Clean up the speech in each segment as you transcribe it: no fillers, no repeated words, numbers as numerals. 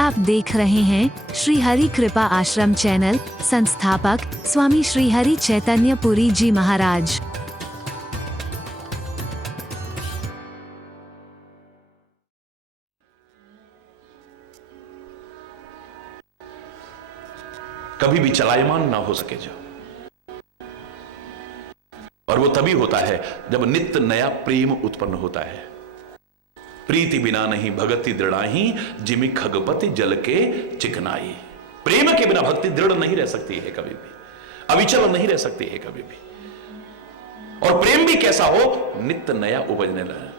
आप देख रहे हैं श्री हरि कृपा आश्रम चैनल। संस्थापक स्वामी श्री हरि चैतन्य पुरी जी महाराज। कभी भी चलायमान ना हो सके जो, और वो तभी होता है जब नित्य नया प्रेम उत्पन्न होता है। प्रीति बिना नहीं भगति दृढ़ाही, जिमि खगपति जल के चिकनाई। प्रेम के बिना भक्ति दृढ़ नहीं रह सकती है कभी भी, अविचल नहीं रह सकती है कभी भी। और प्रेम भी कैसा हो, नित्य नया उपजने लगे,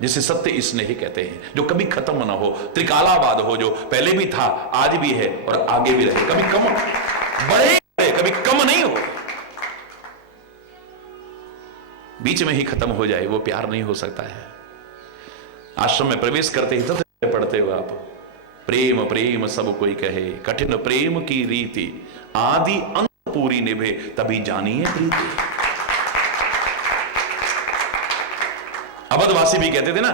जिसे सत्य स्नेह कहते हैं, जो कभी खत्म ना हो, त्रिकालावाद हो, जो पहले भी था, आज भी है और आगे भी रहे, कभी कम बढ़े कभी कम नहीं हो। बीच में ही खत्म हो जाए वो प्यार नहीं हो सकता है। आश्रम में प्रवेश करते ही तो पढ़ते हो आप, प्रेम प्रेम सब कोई कहे, कठिन प्रेम की रीति, आदि अंत पूरी निभे, तभी जानिए प्रीति। अवधवासी भी कहते थे ना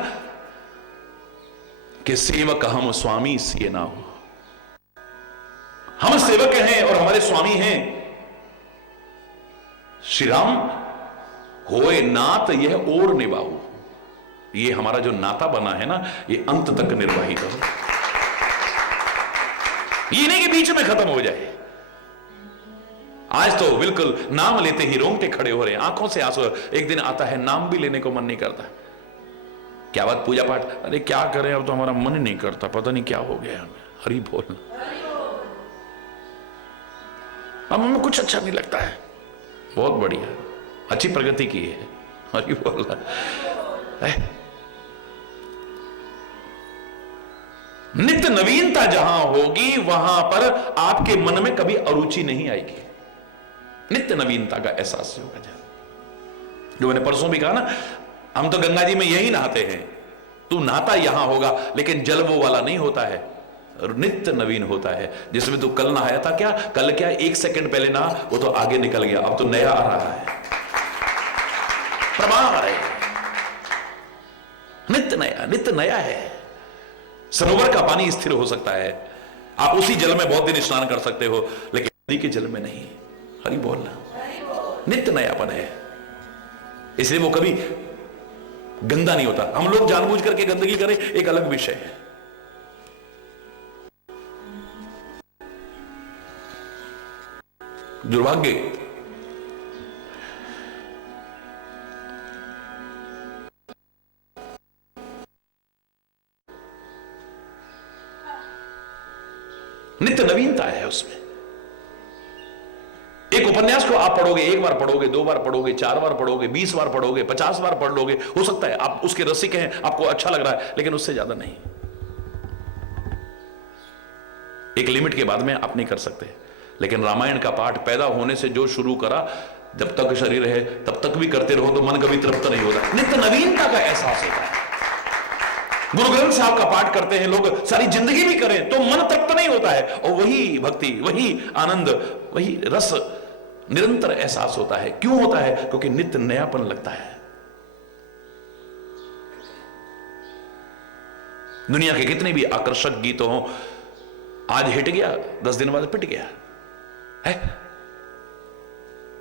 कि सेवक हम स्वामी सिए ना हो। हम सेवक हैं और हमारे स्वामी हैं श्री राम। होए नात यह और निभाओ, ये हमारा जो नाता बना है ना, ये अंत तक निर्वाही करो। ये नहीं कि बीच में खत्म हो जाए। आज तो बिल्कुल नाम लेते ही रोंगटे खड़े हो रहे हैं, आंखों से आंसू। एक दिन आता है नाम भी लेने को मन नहीं करता। क्या बात, पूजा पाठ, अरे क्या करें, अब तो हमारा मन ही नहीं करता, पता नहीं क्या हो गया हमें। हरि बोल, अब हमें कुछ अच्छा नहीं लगता है। बहुत बढ़िया, अच्छी प्रगति की है। हरि बोल। नित्य नवीनता जहां होगी वहां पर आपके मन में कभी अरुचि नहीं आएगी। नित्य नवीनता का एहसास होगा। जो मैंने परसों भी कहा ना, हम तो गंगा जी में यही नहाते हैं, तू नहाता यहां होगा, लेकिन जल वो वाला नहीं होता है, नित्य नवीन होता है। जिसमें तू कल नहाया था, क्या कल क्या 1 सेकंड पहले नहा, वो तो आगे निकल गया, अब तो नया आ रहा है, प्रवाह है, नित्य नया है। सरोवर का पानी स्थिर हो सकता है, आप उसी जल में बहुत दिन स्नान कर सकते हो, लेकिन नदी के जल में नहीं। हरि बोलना, नित्य नयापन है, इसलिए वो कभी गंदा नहीं होता। हम लोग जानबूझ करके गंदगी करें, एक अलग विषय है। दुर्भाग्य नित्य नवीनता है उसमें। एक उपन्यास को आप पढ़ोगे, 1 बार पढ़ोगे, 2 बार पढ़ोगे, 4 बार पढ़ोगे, 20 बार पढ़ोगे, 50 बार पढ़ लोगे, हो सकता है आप उसके रसिक हैं, आपको अच्छा लग रहा है, लेकिन उससे ज्यादा नहीं। एक लिमिट के बाद में आप नहीं कर सकते। लेकिन रामायण का पाठ पैदा होने से जो शुरू करा, जब तक शरीर है तब तक भी करते रहो तो मन कभी तृप्त नहीं होता। नित्य नवीनता का एहसास होता है। गुरु ग्रंथ साहब का पाठ करते हैं लोग, सारी जिंदगी भी करें तो मन तृप्त नहीं होता है, और वही भक्ति, वही आनंद, वही रस निरंतर एहसास होता है। क्यों होता है? क्योंकि नित्य नयापन लगता है। दुनिया के कितने भी आकर्षक गीत हो, आज हिट गया, 10 दिन बाद पिट गया है।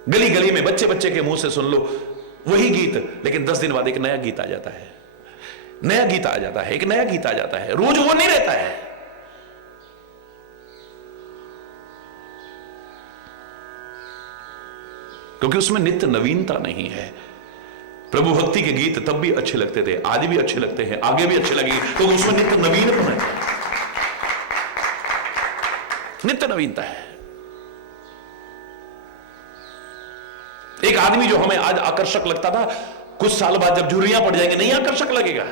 गली गली में बच्चे बच्चे के मुंह से सुन लो वही गीत, लेकिन 10 दिन बाद एक नया गीत आ जाता है, नया गीत आ जाता है, एक नया गीत आ जाता है। रोज वो नहीं रहता है। क्योंकि उसमें नित्य नवीनता नहीं है। प्रभु भक्ति के गीत तब भी अच्छे लगते थे, आज भी अच्छे लगते हैं, आगे भी अच्छे लगेंगे, तो उसमें नित्य नवीनता है, नित्य नवीनता है। एक आदमी जो हमें आज आकर्षक लगता था, कुछ साल बाद जब झुर्रियां पड़ जाएंगे नहीं आकर्षक लगेगा।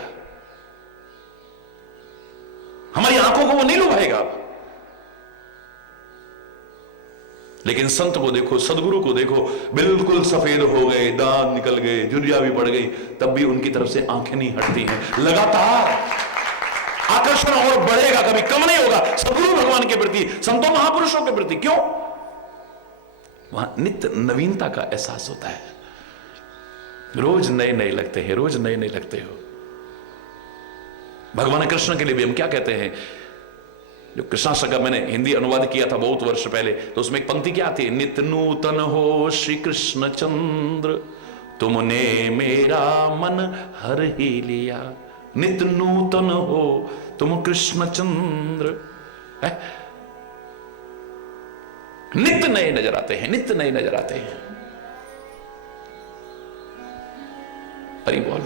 हमारी आंखों को वो नहीं लुभाएगा। लेकिन संत को देखो, सदगुरु को देखो, बिल्कुल सफेद हो गए, दांत निकल गए, झुर्रियां भी पड़ गई, तब भी उनकी तरफ से आंखें नहीं हटती हैं। लगातार आकर्षण और बढ़ेगा, कभी कम नहीं होगा सदगुरु भगवान के प्रति, संतों महापुरुषों के प्रति। क्यों? वहां नित्य नवीनता का एहसास होता है। रोज नए नए लगते हैं, रोज नए नए लगते हो। भगवान कृष्ण के लिए भी हम क्या कहते हैं जो कृष्णाष्टकम मैंने हिंदी अनुवाद किया था बहुत वर्ष पहले, तो उसमें एक पंक्ति क्या आती है, नित नूतन हो श्री कृष्ण चंद्र, तुमने मेरा मन हर ही लिया। नित नूतन हो तुम कृष्ण चंद्र, नित्य नए नजर आते हैं, नित्य नए नजर आते हैं। हरि बोल।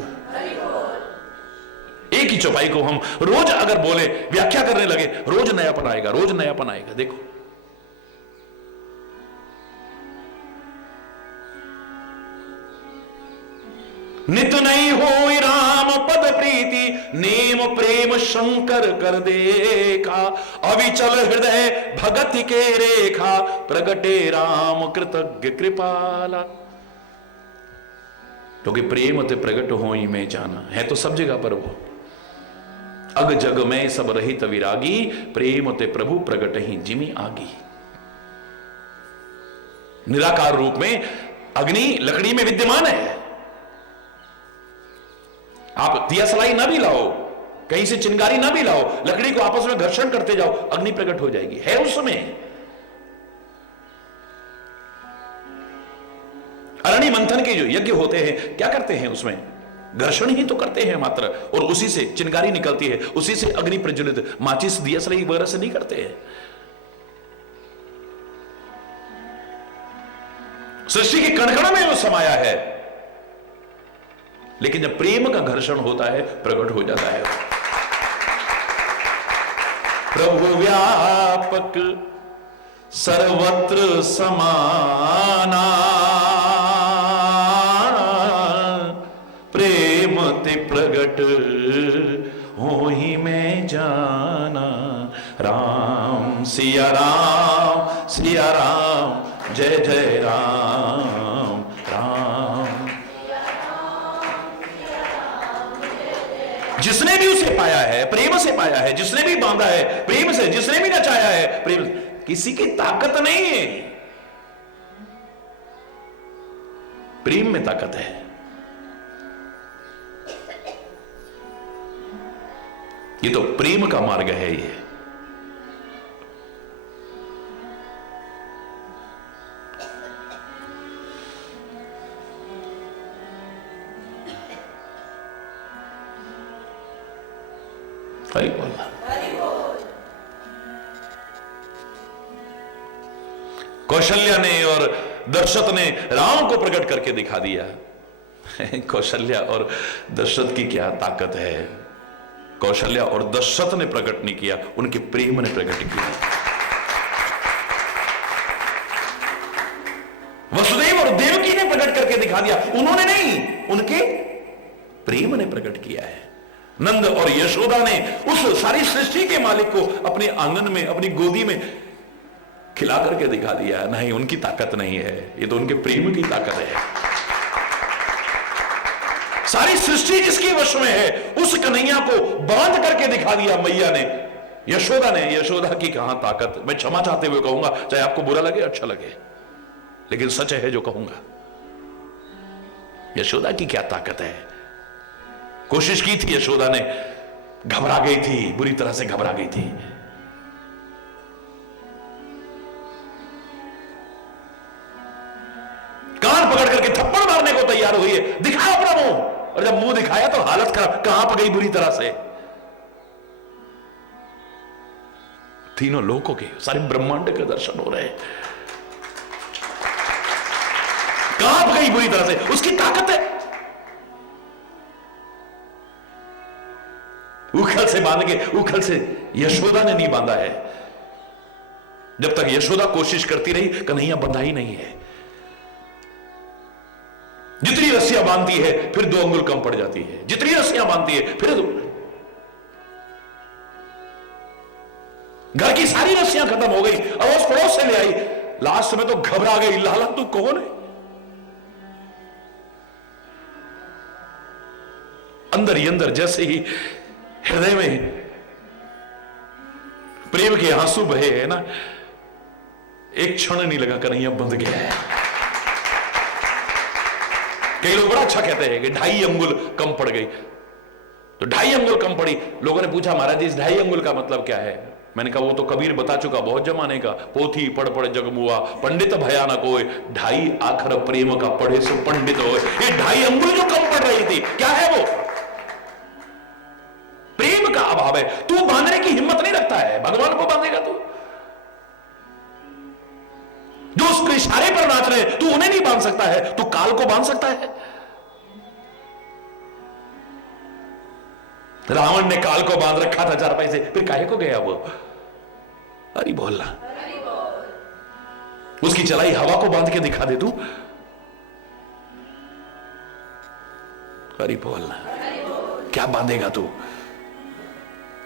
एक ही चौपाई को हम रोज अगर बोले, व्याख्या करने लगे, रोज नयापन आएगा, रोज नयापन आएगा। देखो नित नहीं होई राम पद प्रीति, नेम प्रेम शंकर कर देखा, अविचल हृदय भगति के रेखा, प्रगटे राम कृतज्ञ कृपाला। क्योंकि प्रेम ते प्रगट हो ही में जाना है, तो सब जगह पर वो अग जग में सब रहित विरागी, प्रेम ते प्रभु प्रगट ही जिमी आगी। निराकार रूप में अग्नि लकड़ी में विद्यमान है। आप दिया सलाई ना भी लाओ, कहीं से चिंगारी ना भी लाओ, लकड़ी को आपस में घर्षण करते जाओ, अग्नि प्रकट हो जाएगी, है उसमें। अरण्य मंथन के जो यज्ञ होते हैं, क्या करते हैं उसमें? घर्षण ही तो करते हैं मात्र, और उसी से चिंगारी निकलती है, उसी से अग्नि प्रज्वलित, माचिस दिया सलाई वगैरह से नहीं करते हैं। सृष्टि के कणकण में वो समाया है, लेकिन जब प्रेम का घर्षण होता है, प्रकट हो जाता है। प्रभु व्यापक सर्वत्र समाना, प्रेम ते प्रगट हो ही में जाना। राम सिया राम सिया राम, जय जय राम राम। जिसने भी उसे पाया है, प्रेम से पाया है, जिसने भी बांधा है प्रेम से, जिसने भी नचाया है प्रेम से, किसी की ताकत नहीं है, प्रेम में ताकत है। ये तो प्रेम का मार्ग है। ये हरि बोल। कौशल्या ने और दशरथ ने राम को प्रकट करके दिखा दिया। कौशल्या और दशरथ की क्या ताकत है। कौशल्या और दशरथ ने प्रकट नहीं किया, उनके प्रेम ने प्रकट किया। वसुदेव और देवकी ने प्रकट करके दिखा दिया, उन्होंने नहीं, उनके प्रेम ने प्रकट किया है। नंद और यशोदा ने उस सारी सृष्टि के मालिक को अपने आंगन में, अपनी गोदी में खिला करके दिखा दिया। नहीं, उनकी ताकत नहीं है, ये तो उनके प्रेम की ताकत है। सारी सृष्टि जिसके वश में है, उस कन्हैया को बांध करके दिखा दिया मैया ने, यशोदा ने। यशोदा की कहां ताकत, मैं क्षमा चाहते हुए कहूंगा, चाहे आपको बुरा लगे अच्छा लगे, लेकिन सच है जो कहूंगा। यशोदा की क्या ताकत है। कोशिश की थी यशोदा ने, घबरा गई थी, बुरी तरह से घबरा गई थी। कान पकड़ करके थप्पड़ मारने को तैयार हुई है, दिखाओ अपना मुंह, और जब मुंह दिखाया तो हालत खराब, कहां पर गई बुरी तरह से। तीनों लोगों के, सारे ब्रह्मांड के दर्शन हो रहे हैं। कहां पर गई बुरी तरह से, उसकी ताकत है। उखल से बांध के, उखल से यशोदा ने नहीं बांधा है। जब तक यशोदा कोशिश करती रही, कन्हैया बंधा ही नहीं है। जितनी रस्सियां बांधती है फिर 2 अंगुल कम पड़ जाती है, जितनी रस्सियां बांधती है फिर घर की सारी रस्सियां खत्म हो गई, अड़ोस पड़ोस से ले आई, लास्ट में तो घबरा गई। लाला तू कौन है। अंदर ही अंदर जैसे ही हृदय में प्रेम के आंसू बहे है ना, एक क्षण नहीं लगा, कन्हैया बंध गया है। कई लोग बड़ा अच्छा कहते हैं कि 2.5 अंगुल कम पड़ गई, तो 2.5 अंगुल कम पड़ी। लोगों ने पूछा महाराज जी, इस 2.5 अंगुल का मतलब क्या है। मैंने कहा वो तो कबीर बता चुका बहुत जमाने का, पोथी पढ़ पढ़ जगमुआ पंडित भयानक होए, 2.5 आखर प्रेम का पढ़े सो पंडित होए। ये 2.5 अंगुल जो कम पढ़ रही थी, क्या है वो? प्रेम का अभाव है। तू बांधने की हिम्मत नहीं रखता है, भगवान को बांधेगा तू? जो उसके इशारे पर नाच रहे, तू उन्हें नहीं बांध सकता है, तू काल को बांध सकता है? रावण ने काल को बांध रखा था 4 पैसे, फिर काहे को गया वो? अरे बोलना, उसकी चलाई हवा को बांध के दिखा दे तू। अरे बोलना, क्या बांधेगा तू?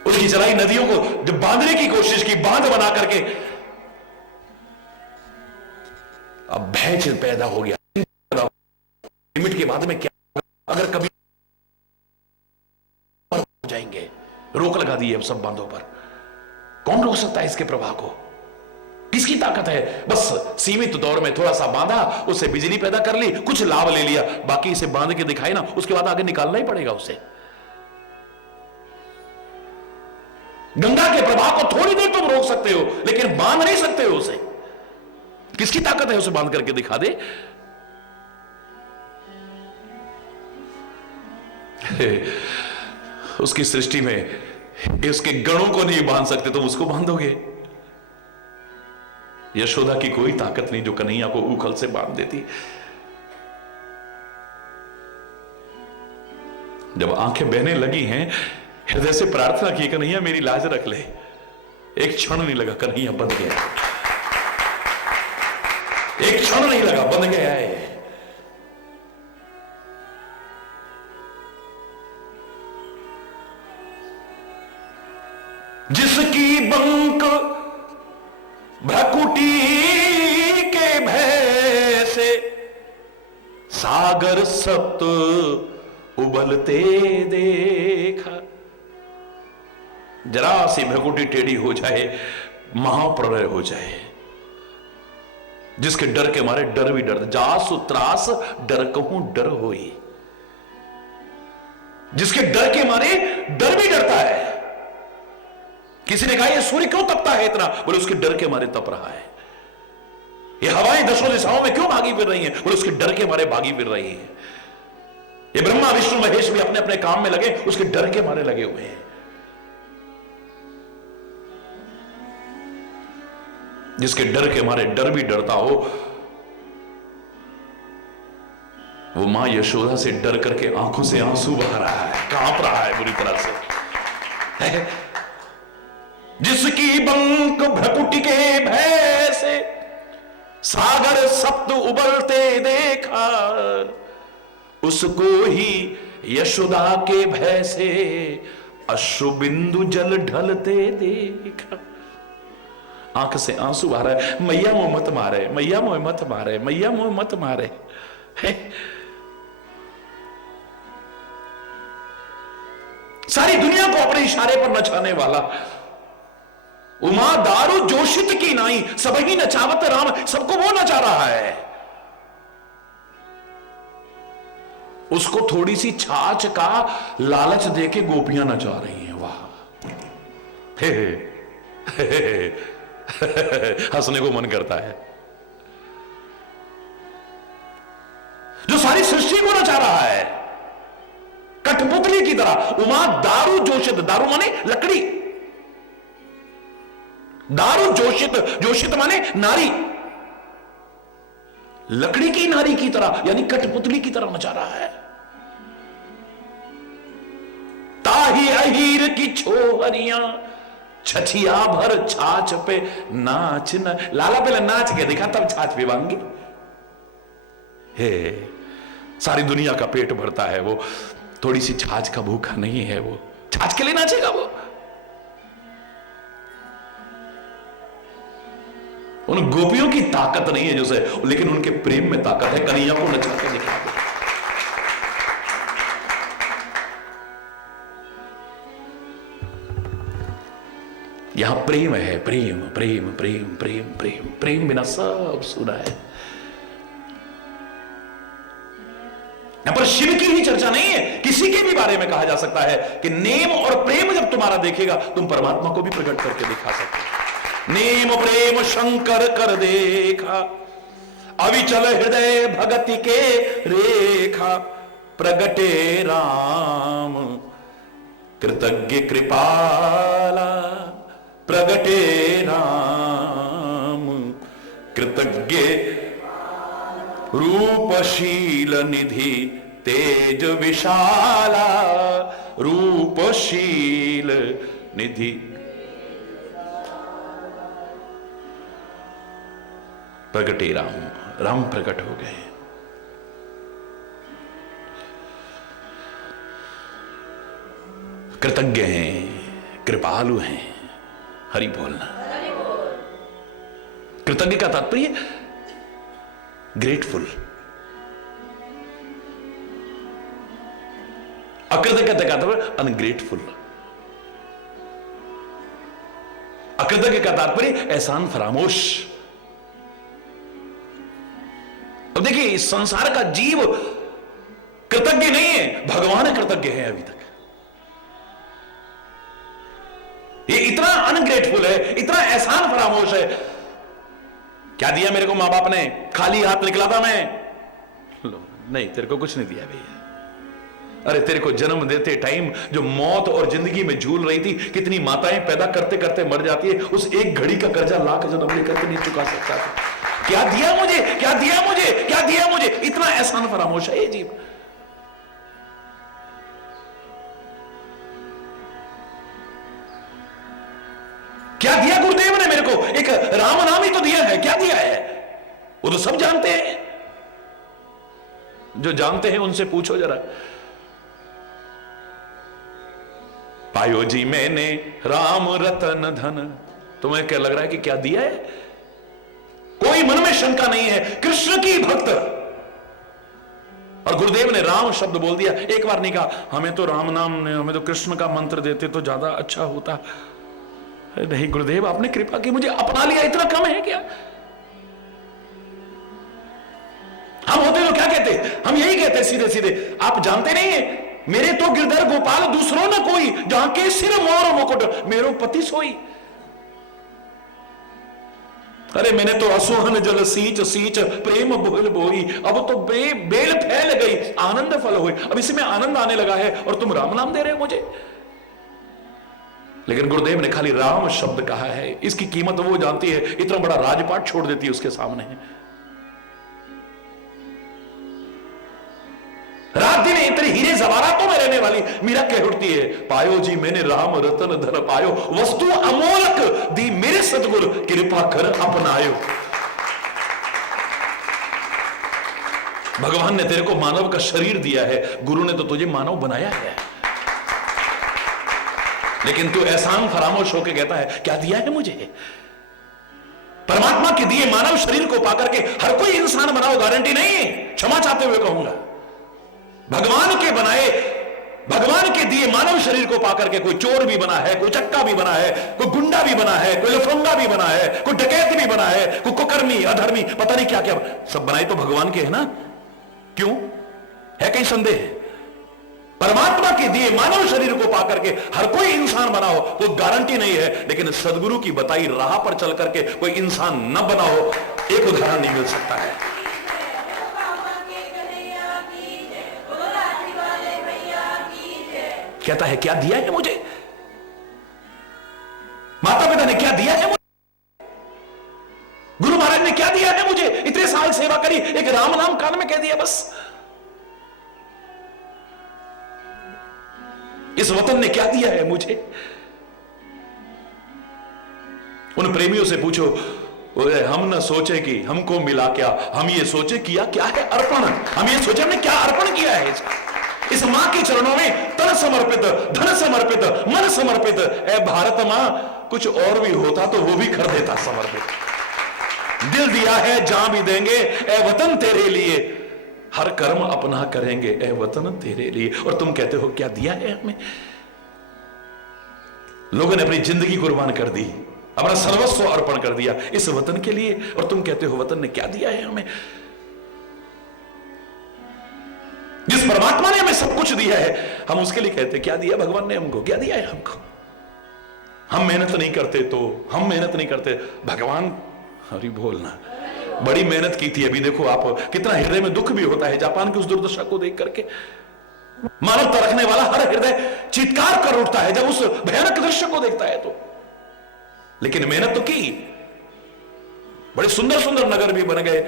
उसकी चलाई नदियों को जब बांधने की कोशिश की, बांध बना करके, अब भय पैदा हो गया। लिमिट के बाद में क्या अगर कभी हो जाएंगे? रोक लगा दी है अब सब बांधों पर। कौन रोक सकता है इसके प्रवाह को? किसकी ताकत है? बस सीमित दौर में थोड़ा सा बांधा, उससे बिजली पैदा कर ली, कुछ लाभ ले लिया, बाकी इसे बांध के दिखाई ना, उसके बाद आगे निकालना ही पड़ेगा उसे। गंगा के प्रवाह को थोड़ी देर तुम रोक सकते हो, लेकिन बांध नहीं सकते हो उसे। किसकी ताकत है उसे बांध करके दिखा दे? उसकी सृष्टि में उसके गणों को नहीं बांध सकते, तुम उसको बांधोगे? यशोदा की कोई ताकत नहीं जो कन्हैया को उखल से बांध देती। जब आंखें बहने लगी हैं, हृदय से प्रार्थना की, कन्हैया मेरी लाज रख ले। एक क्षण नहीं लगा, कन्हैया बंध गया। एक क्षण नहीं लगा, बंध गया है। जिसकी बंक भ्रकुटी के भय से सागर सप्त उबलते देखा। जरा सी भ्रकुटी टेढ़ी हो जाए, महाप्रलय हो जाए। जिसके डर के मारे डर भी डर, जासु त्रास डर कहूं डर होई। जिसके डर के मारे डर भी डरता है। किसी ने कहा ये सूर्य क्यों तपता है इतना? बोले उसके डर के मारे तप रहा है। ये हवाएं 10 दिशाओं में क्यों भागी फिर रही हैं? बोले उसके डर के मारे भागी फिर रही हैं। ये ब्रह्मा विष्णु महेश भी अपने अपने काम में लगे, उसके डर के मारे लगे हुए हैं। जिसके डर के मारे डर भी डरता हो, वो मां यशोदा से डर करके आंखों से आंसू बहा रहा है, कांप रहा है बुरी तरह से। जिसकी बंक भ्रकुटी के भय से सागर सप्त उबलते देखा, उसको ही यशोदा के भय से अश्रु बिंदु जल ढलते देखा। आंख से आंसू आ रहा है, मैया मुंह मत मारे, मैया मुंह मत मारे, मैया मुंह मत मारे। सारी दुनिया को अपने इशारे पर नचाने वाला, उमा दारू जोशित की नाई, सब ही नचावत राम, सबको वो नचा रहा है। उसको थोड़ी सी छाछ का लालच देके गोपियां नचा रही हैं। वाह, हंसने को मन करता है। जो सारी सृष्टि को नचा रहा है कठपुतली की तरह। उमा दारू जोशित, दारू माने लकड़ी, दारू जोशित, जोशित माने नारी, लकड़ी की नारी की तरह, यानी कठपुतली की तरह नचा रहा है। ताही अहीर की छोहरियां छछिया भर छाछ पे नाच न। लाला पहले नाच के दिखा, तब छाछ पे बांगी। हे, सारी दुनिया का पेट भरता है वो, थोड़ी सी छाछ का भूखा नहीं है वो। छाछ के लिए नाचेगा वो। उन गोपियों की ताकत नहीं है जैसे, लेकिन उनके प्रेम में ताकत है। कन्हैया को नचा के दिखा दो। यहां प्रेम है, प्रेम प्रेम प्रेम प्रेम प्रेम प्रेम बिना सब सुना है। यहां पर शिव की ही चर्चा नहीं है, किसी के इसके भी बारे में कहा जा सकता है कि नेम और प्रेम जब तुम्हारा देखेगा तुम परमात्मा को भी प्रकट करके दिखा सकते हो। नेम प्रेम शंकर कर देखा, अविचल हृदय भगति के रेखा, प्रगटे राम कृतज्ञ कृपाला, प्रगटे राम कृतज्ञ रूपशील निधि तेज विशाला, रूपशील निधि। प्रगटे राम, राम प्रकट हो गए। कृतज्ञ हैं, कृपालु हैं, हरि बोलना। कृतज्ञ का तात्पर्य ग्रेटफुल, अकृतज्ञ का तात्पर्य अनग्रेटफुल, अकृतज्ञ का तात्पर्य एहसान फरामोश। अब देखिए इस संसार का जीव कृतज्ञ नहीं है, भगवान कृतज्ञ है। अभी तक ये इतना अनग्रेटफुल है, इतना एहसान फरामोश है। क्या दिया मेरे को मां बाप ने? खाली हाथ निकला था मैं। नहीं, तेरे को कुछ नहीं दिया भैया। अरे तेरे को जन्म देते टाइम जो मौत और जिंदगी में झूल रही थी, कितनी माताएं पैदा करते करते मर जाती है, उस एक घड़ी का कर्जा लाख जन्म लेकर के नहीं चुका सकता था। क्या दिया मुझे, क्या दिया मुझे, क्या दिया मुझे? इतना एहसान फरामोश है ये जीव। क्या दिया गुरुदेव ने मेरे को? एक राम नाम ही तो दिया है। क्या दिया है? वो तो सब जानते हैं। जो जानते हैं उनसे पूछो जरा। पायो जी मैंने राम रतन धन। तुम्हें क्या लग रहा है कि क्या दिया है? कोई मन में शंका नहीं है, कृष्ण की भक्त। और गुरुदेव ने राम शब्द बोल दिया। एक बार नहीं कहा हमें तो राम नाम ने, हमें तो कृष्ण का मंत्र देते तो ज्यादा अच्छा होता। नहीं गुरुदेव, आपने कृपा की, मुझे अपना लिया, इतना कम है क्या? हम होते तो क्या कहते? हम यही कहते सीधे सीधे, आप जानते नहीं है मेरे तो गिरधर गोपाल दूसरों न कोई, जहां के सिर मोर मुकुट मेरो पति सोई। अरे मैंने तो असुहन जल सींच सींच प्रेम बोल बोई। अब तो बेल फैल गई, आनंद फल हुई। अब इसमें आनंद आने लगा है और तुम राम नाम दे रहे हो मुझे। लेकिन गुरुदेव ने खाली राम शब्द कहा है, इसकी कीमत वो जानती है, इतना बड़ा राजपाट छोड़ देती है उसके सामने। रात दिन इतने हीरे जवारातों में रहने वाली मीरा कह उठती है, पायो जी मैंने राम रतन धन पायो, वस्तु अमोलक दी मेरे सतगुरु कृपा कर अपनायो। भगवान ने तेरे को मानव का शरीर दिया है, गुरु ने तो तुझे मानव बनाया है। लेकिन तू एहसान फरामोश होकर कहता है क्या दिया है मुझे? परमात्मा के दिए मानव शरीर को पाकर के हर कोई इंसान बनाओ, गारंटी नहीं है। क्षमा चाहते हुए कहूंगा, भगवान के बनाए, भगवान के दिए मानव शरीर को पाकर के कोई चोर भी बना है, कोई चक्का भी बना है, कोई गुंडा भी बना है, कोई लफंगा भी बना है, कोई डकैत भी बना है, कोई कुकर्मी अधर्मी, पता नहीं क्या क्या, सब बनाए तो भगवान के है ना। क्यों है कहीं संदेह? परमात्मा के दिए मानव शरीर को पाकर के हर कोई इंसान बनाओ वो गारंटी नहीं है, लेकिन सदगुरु की बताई राह पर चल करके कोई इंसान न बनाओ, एक उदाहरण नहीं मिल सकता है। कहता है क्या दिया है मुझे? माता पिता ने क्या दिया है मुझे? गुरु महाराज ने क्या दिया है मुझे? इतने साल सेवा करी, एक राम नाम कान में कह दिया बस। इस वतन ने क्या दिया है मुझे? उन प्रेमियों से पूछो, हम न सोचे कि हमको मिला क्या, हम ये सोचे किया क्या है अर्पण। हम ये सोचे हमने क्या अर्पण किया है इस मां के चरणों में। तन समर्पित, धन समर्पित, मन समर्पित। ए भारत मां, कुछ और भी होता तो वो भी कर देता समर्पित। दिल दिया है जान भी देंगे ए वतन तेरे लिए, हर कर्म अपना करेंगे ए वतन तेरे लिए। और तुम कहते हो क्या दिया है हमें? लोगों ने अपनी जिंदगी कुर्बान कर दी, अपना सर्वस्व अर्पण कर दिया इस वतन के लिए, और तुम कहते हो वतन ने क्या दिया है हमें? जिस परमात्मा ने हमें सब कुछ दिया है, हम उसके लिए कहते क्या दिया भगवान ने हमको, क्या दिया है हमको। हम मेहनत नहीं करते तो, हम मेहनत नहीं करते, भगवान हरि बोलना बड़ी मेहनत की थी। अभी देखो आप, कितना हृदय में दुख भी होता है जापान की उस दुर्दशा को देख करके। मानवता रखने वाला हर हृदय चित्कार कर उठता है जब उस भयानक दृश्य को देखता है तो। लेकिन मेहनत तो की, बड़े सुंदर सुंदर नगर भी बन गए,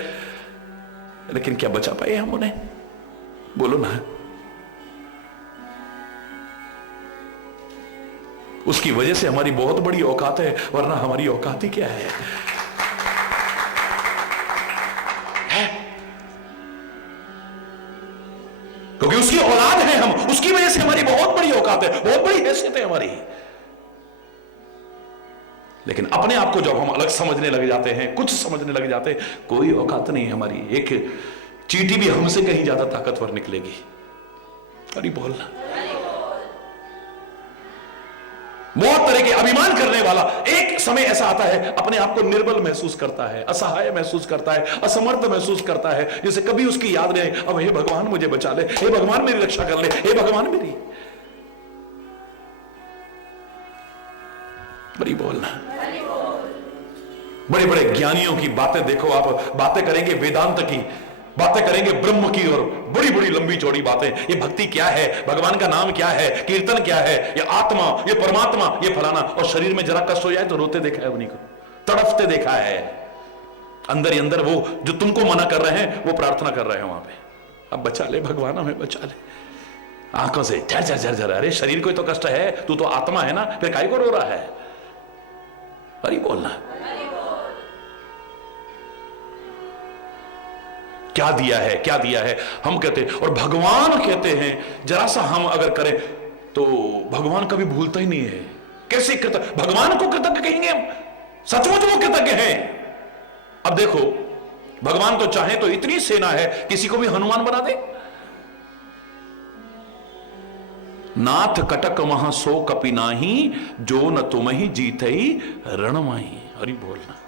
लेकिन क्या बचा पाए हम उन्हें, बोलो ना। उसकी वजह से हमारी बहुत बड़ी औकात है, वरना हमारी औकात ही क्या है? क्योंकि उसकी औलाद है हम, उसकी वजह से हमारी बहुत बड़ी औकात है, बहुत बड़ी हैसियत है हमारी। लेकिन अपने आप को जब हम अलग समझने लग जाते हैं, कुछ समझने लग जाते हैं, कोई औकात नहीं है हमारी। एक चींटी भी हमसे कहीं ज्यादा ताकतवर निकलेगी। अरे बोलना, बहुत तरह के अभिमान करने वाला एक समय ऐसा आता है, अपने आप को निर्बल महसूस करता है, असहाय महसूस करता है, असमर्थ महसूस करता है, जिसे कभी उसकी याद नहीं। अब हे भगवान मुझे बचा ले, हे भगवान मेरी रक्षा कर ले, हे भगवान मेरी। बड़ी बोलना, बड़े बड़े ज्ञानियों की बातें देखो आप, बातें करेंगे वेदांत की, बातें करेंगे ब्रह्म की, और बड़ी बड़ी लंबी चौड़ी बातें। ये भक्ति क्या है, भगवान का नाम क्या है, कीर्तन क्या है, ये आत्मा, ये परमात्मा, ये फलाना। और शरीर में जरा कष्ट हो जाए तो रोते देखा है उन्हीं को, तड़फते देखा है। अंदर ही अंदर वो जो तुमको मना कर रहे हैं वो प्रार्थना कर रहे हैं वहां पे, अब बचा ले भगवान, हमें बचा ले। आंखों से झर झर झर झर, अरे शरीर को तो कष्ट है, तू तो आत्मा है ना, फिर काहे को रो रहा है? अरे बोलना, क्या दिया है, क्या दिया है हम कहते हैं। और भगवान कहते हैं जरा सा हम अगर करें तो भगवान कभी भूलता ही नहीं है। कैसे कृतज्ञ, भगवान को कृतज्ञ कहेंगे हम? सचमुच वो कृतज्ञ हैं। अब देखो, भगवान तो चाहे तो इतनी सेना है, किसी को भी हनुमान बना दे। नाथ कटक महा सो कपि नाही, जो न तुम ही जीत ही रणमाही। हरि बोलना।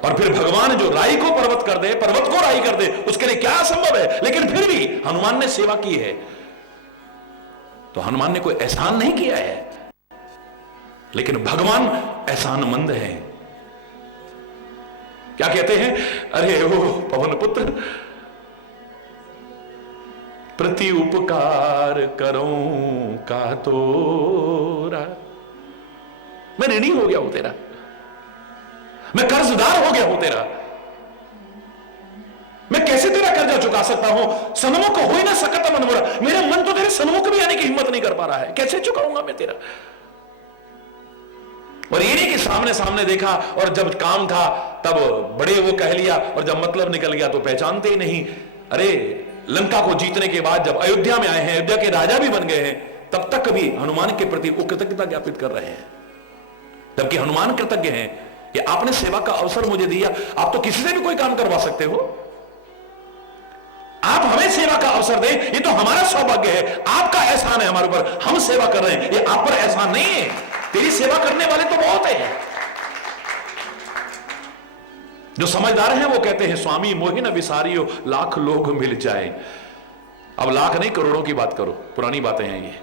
और फिर भगवान जो राई को पर्वत कर दे, पर्वत को राई कर दे, उसके लिए क्या असंभव है। लेकिन फिर भी हनुमान ने सेवा की है, तो हनुमान ने कोई एहसान नहीं किया है, लेकिन भगवान एहसानमंद है। क्या कहते हैं, अरे ओ पवन पुत्र, प्रति उपकार करूं का तोरा। मैं ऋणी हो गया हूं तेरा, मैं कर्जदार हो गया हूं तेरा, मैं कैसे तेरा कर्जा चुका सकता हूं? सन्मुख हो ही ना सकता मन मोरा, मेरा मन तो तेरे सन्मुख भी आने की हिम्मत नहीं कर पा रहा है, कैसे चुकाऊंगा मैं तेरा? और ये नहीं कि सामने सामने देखा और जब काम था तब बड़े वो कह लिया, और जब मतलब निकल गया तो पहचानते ही नहीं। अरे लंका को जीतने के बाद जब अयोध्या में आए हैं, अयोध्या के राजा भी बन गए हैं, तब तक कभी हनुमान के प्रति वो कृतज्ञता ज्ञापित कर रहे हैं, जबकि हनुमान कृतज्ञ हैं कि आपने सेवा का अवसर मुझे दिया। आप तो किसी से भी कोई काम करवा सकते हो, आप हमें सेवा का अवसर दें, ये तो हमारा सौभाग्य है, आपका एहसान है हमारे ऊपर, हम सेवा कर रहे हैं, ये आप पर एहसान नहीं है। तेरी सेवा करने वाले तो बहुत हैं। जो समझदार हैं वो कहते हैं, स्वामी मोहि न विसारियो, लाख लोग मिल जाए। अब लाख नहीं, करोड़ों की बात करो, पुरानी बातें हैं ये।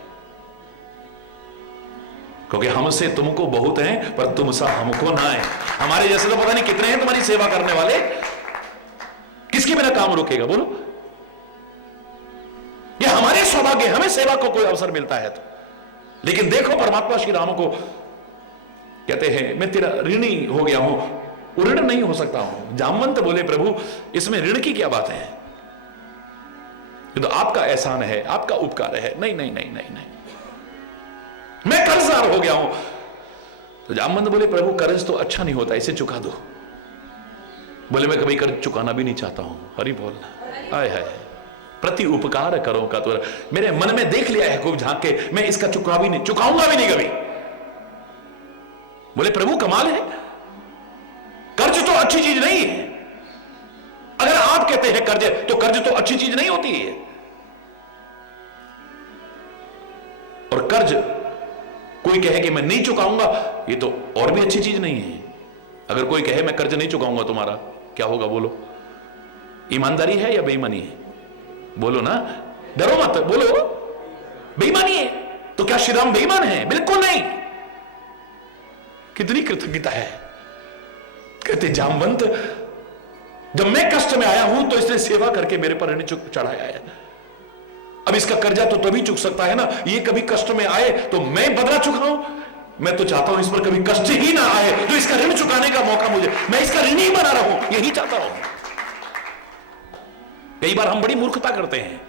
क्योंकि हमसे तुमको बहुत हैं, पर तुमसा हमको ना है। हमारे जैसे तो पता नहीं कितने हैं तुम्हारी सेवा करने वाले, किसके बिना काम रुकेगा बोलो? ये हमारे सौभाग्य, हमें सेवा को कोई अवसर मिलता है तो। लेकिन देखो परमात्मा श्री राम को कहते हैं, मैं तेरा ऋणी हो गया हूं, ऋण नहीं हो सकता हूं। जामवंत बोले, प्रभु इसमें ऋण की क्या बात है, ये तो आपका एहसान है, आपका उपकार है। नहीं नहीं नहीं नहीं नहीं, मैं कर्जदार हो गया हूं। तो जामवंत बोले, प्रभु कर्ज तो अच्छा नहीं होता, इसे चुका दो। बोले, मैं कभी कर्ज चुकाना भी नहीं चाहता हूं। हरि बोलना, आय हाय, प्रति उपकार करो का तो मेरे मन में देख लिया है खूब झांक के, मैं इसका चुका भी नहीं, चुकाऊंगा भी नहीं कभी। बोले, प्रभु कमाल है, कर्ज तो अच्छी चीज नहीं है। अगर आप कहते हैं कर्ज, तो कर्ज तो अच्छी चीज नहीं होती है। और कर्ज कोई कहे कि मैं नहीं चुकाऊंगा, ये तो और भी अच्छी चीज नहीं है। अगर कोई कहे मैं कर्ज नहीं चुकाऊंगा तुम्हारा, क्या होगा बोलो? ईमानदारी है या बेईमानी है? बोलो ना, डरो मत, बोलो। बेईमानी है। तो क्या श्री राम बेईमान है? बिल्कुल नहीं। कितनी कृतज्ञता है। कहते जामवंत, जब मैं कष्ट में आया हूं तो इसने सेवा करके मेरे पर ऋण चढ़ाया है। अब इसका कर्जा तो तभी चुक सकता है ना, ये कभी कष्ट में आए तो मैं बदला चुकाऊं। मैं तो चाहता हूं इस पर कभी कष्ट ही ना आए, तो इसका ऋण चुकाने का मौका मुझे, मैं इसका ऋण ही बना रहूं, यही चाहता हूं। कई बार हम बड़ी मूर्खता करते हैं,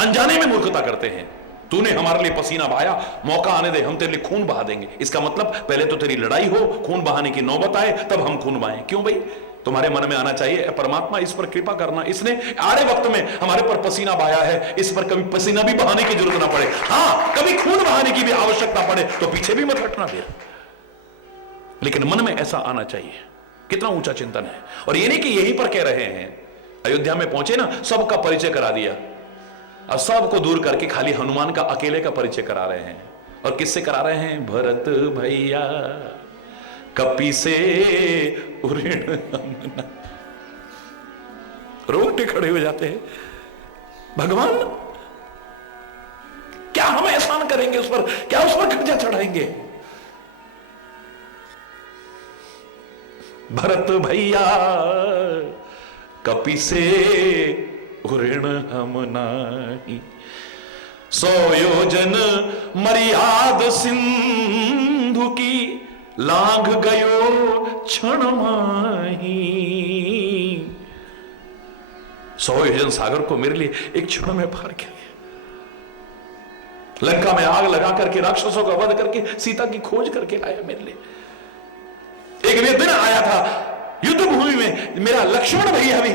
अनजाने में मूर्खता करते हैं। तूने हमारे लिए पसीना बहाया, मौका आने दे, हम तेरे लिए खून बहा देंगे। इसका मतलब पहले तो तेरी लड़ाई हो, खून बहाने की नौबत आए, तब हम खून बहाएं। क्यों भाई? तुम्हारे मन में आना चाहिए परमात्मा इस पर कृपा करना, इसने आड़े वक्त में हमारे पर पसीना बहाया है, इस पर कभी पसीना भी बहाने की जरूरत ना पड़े। हां, कभी खून बहाने की भी आवश्यकता पड़े तो पीछे भी मत हटना फिर, लेकिन मन में ऐसा आना चाहिए। कितना ऊंचा चिंतन है। और ये नहीं कि यहीं पर कह रहे हैं, अयोध्या में पहुंचे ना, सबका परिचय करा दिया, अब सबको दूर करके खाली हनुमान का अकेले का परिचय करा रहे हैं। और किससे करा रहे हैं? भरत भैया कपि से ऋण हमना। रोंगटे खड़े हो जाते हैं। भगवान क्या हम एहसान करेंगे उस पर? क्या उस पर कर्जा चढ़ाएंगे? भरत भैया कपि से ऋण हम नाही, 100 योजन मर्याद सिंधु की, लांघ गयो क्षण माही। 100 योजन सागर को मेरे लिए एक क्षण में पार किया गया। लंका में आग लगा करके, राक्षसों का वध करके, सीता की खोज करके लाया मेरे लिए। एक दिन आया था युद्ध भूमि में, मेरा लक्ष्मण भैया भी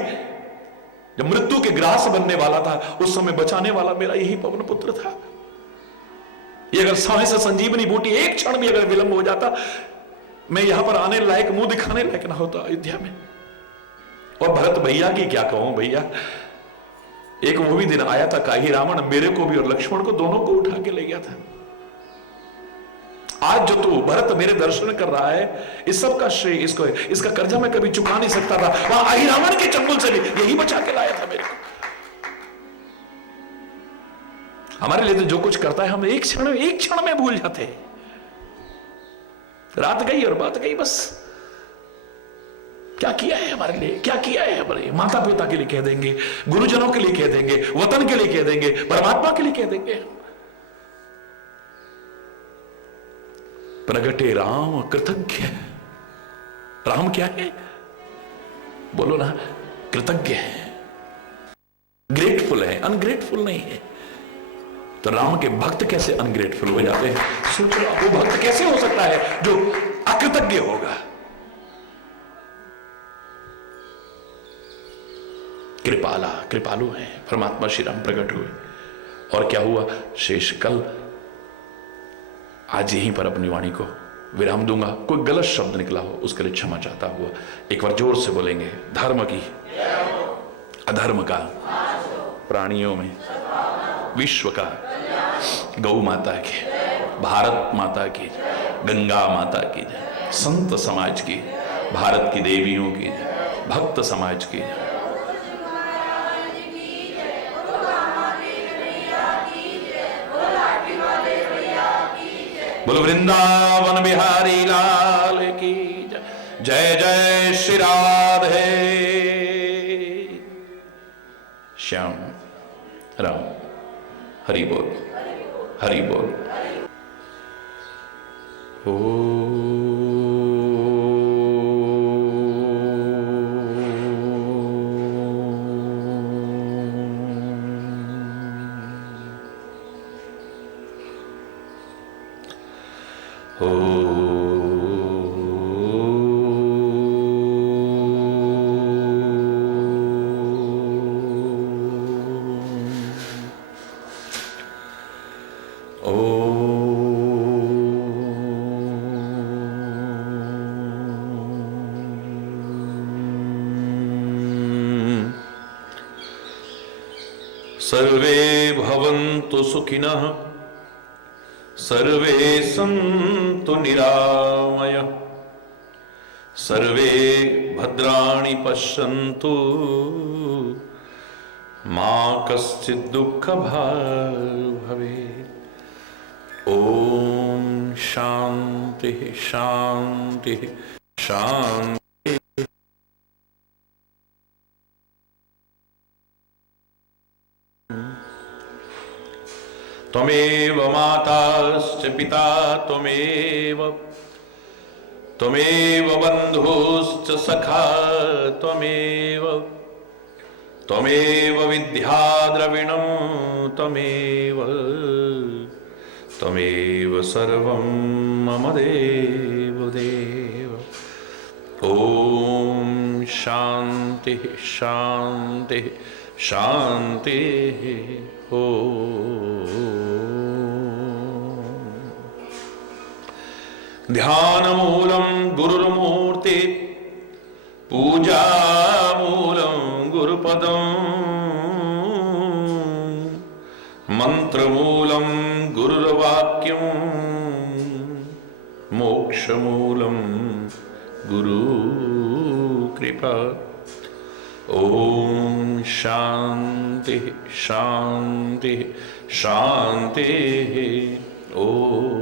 जब मृत्यु के ग्रास बनने वाला था, उस समय बचाने वाला मेरा यही पवन पुत्र था। ये अगर समय से संजीवनी बूटी एक क्षण भी अगर विलंब हो जाता, मैं यहां पर आने लायक, मुंह दिखाने लायक ना होता अयोध्या में। और भरत भैया की क्या कहूं भैया, एक वो भी दिन आया था काही रावण मेरे को भी और लक्ष्मण को दोनों को उठा के ले गया था। आज जो तू भरत मेरे दर्शन कर रहा है, इस सब का श्रेय इसको है। इसका कर्जा मैं कभी चुका नहीं सकता था, वहां अहिरावण के चंगुल से भी यही बचा के लाया था मेरे को। हमारे लिए तो जो कुछ करता है हम एक क्षण में भूल जाते हैं। रात गई और बात गई, बस। क्या किया है हमारे लिए, क्या किया है हमारे माता पिता के लिए कह देंगे, गुरुजनों के लिए कह देंगे, वतन के लिए कह देंगे, परमात्मा के लिए कह देंगे। प्रगटे राम कृतज्ञ। राम क्या है? बोलो ना, कृतज्ञ है, ग्रेटफुल है, अनग्रेटफुल नहीं है। तो राम के भक्त कैसे अनग्रेटफुल हो जाते हैं? सोचो, वो भक्त कैसे हो सकता है जो अकृतज्ञ होगा? कृपाला, कृपालु है परमात्मा श्री राम प्रकट हुए। और क्या हुआ? शेष कल आज यहीं पर अपनी वाणी को विराम दूंगा। कोई गलत शब्द निकला हो उसके लिए क्षमा चाहता हुआ एक बार जोर से बोलेंगे, धर्म की, अधर्म का, प्राणियों में, विश्व का, गौ माता की, भारत माता की, गंगा माता की, संत समाज की, भारत की देवियों की, भक्त समाज की। बोलो वृंदावन बिहारी लाल की जय। जय जय श्री राधे श्याम राम। हरि बोल, हरि बोल। सर्वे भवन्तु सुखिनः, सर्वे सन्तु निरामयः, सर्वे भद्राणि पश्यन्तु मा कश्चित् दुःख भाग् भवेत्। ओम शांति शांति शांति। त्वमेव माताश्च पिता त्वमेव, त्वमेव बन्धुश्च सखा त्वमेव, त्वमेव विद्या द्रविणं त्वमेव, त्वमेव सर्वं मम देव देव। ओम शांति शांति शांति। ध्यानमूलं गुरुर्मूर्ति, पूजामूलं गुरुपदं, मंत्रमूलं गुरुर्वाक्यं, मोक्षमूलं गुरुकृपा। ओम शांति शांति शांति। ओम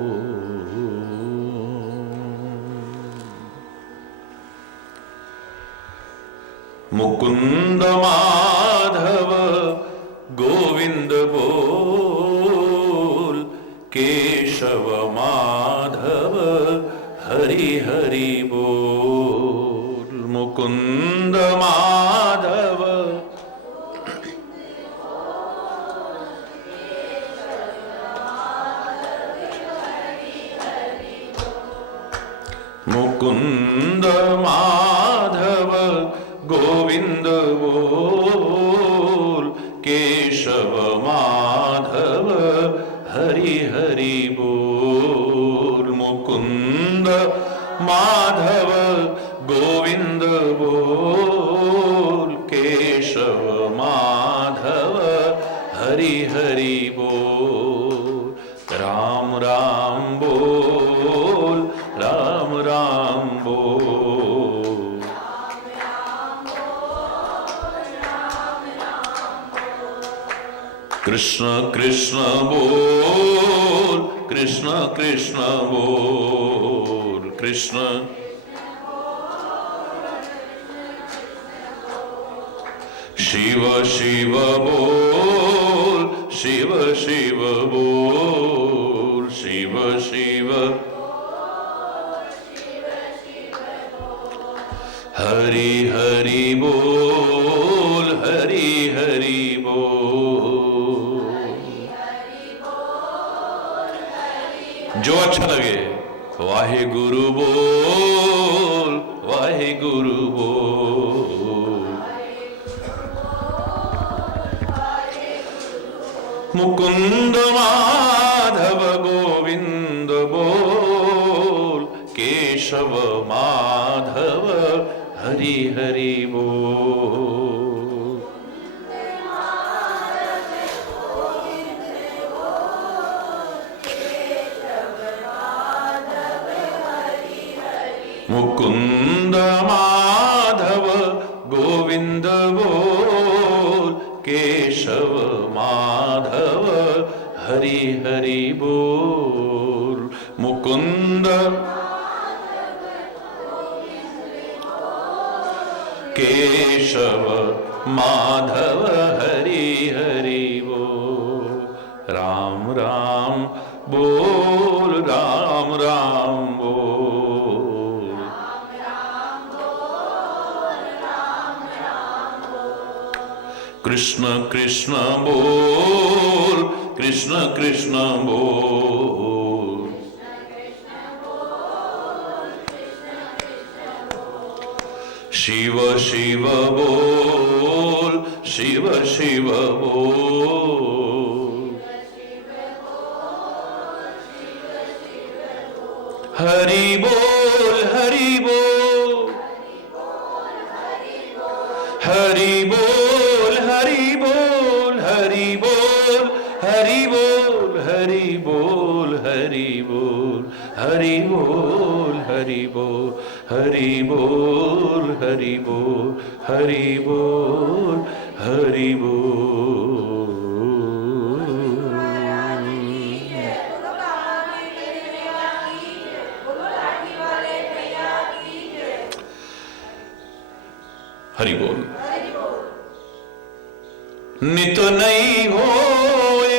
मुकुंद माधव गोविंद बोल, केशव माधव हरि हरि बोल। मुकुंद माधव मुकुंद माधव गोविंद बोल, केशव माधव हरि हरि बोल। मुकुंद माधव गोविंद बोल, केशव माधव हरि हरि बोल। राम राम बोल, राम राम बोल। कृष्ण कृष्ण बोल, कृष्ण कृष्ण बोल। कृष्ण शिव शिव बोल, शिव शिव बोल। शिव शिव हरि हरि बोल, हरि हरि बोल। जो अच्छा लगे। वाहे गुरु बोल, वाहे गुरु बोल। मुकुंद माधव गोविंद बोल, केशव माधव हरि हरि बोल। मुकुंद माधव गोविंद बोल, केशव माधव हरि हरि बोल। मुकुंद केशव माधव हरि हरि बोल। राम राम बोल, राम राम बोल। कृष्ण कृष्ण बोल, कृष्ण कृष्ण बोल। शिव शिव बोल, शिव शिव बोल। हरि बोल, हरि बोल, हरि बोल, हरि बोल, हरि बोल, हरि बोल, हरि बोल, हरि बोल, हरि बोल हरि बोल हरि बोल हरि बोल हरि बोल हरि बोल। हरि बोल। नित नहीं होए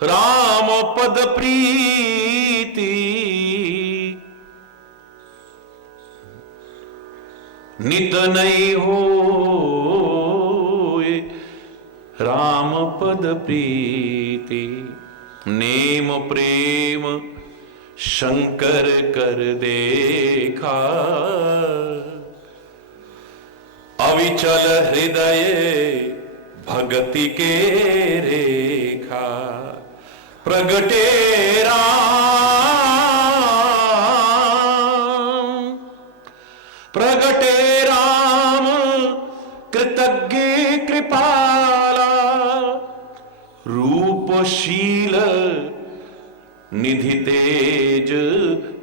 राम पद प्रीति, नित नहीं होए राम पद प्रीति, नेम प्रेम शंकर कर देखा, अविचल हृदय भगति के रेखा, प्रगटे राम कृतज्ञ कृपाला, रूपशील निधि तेज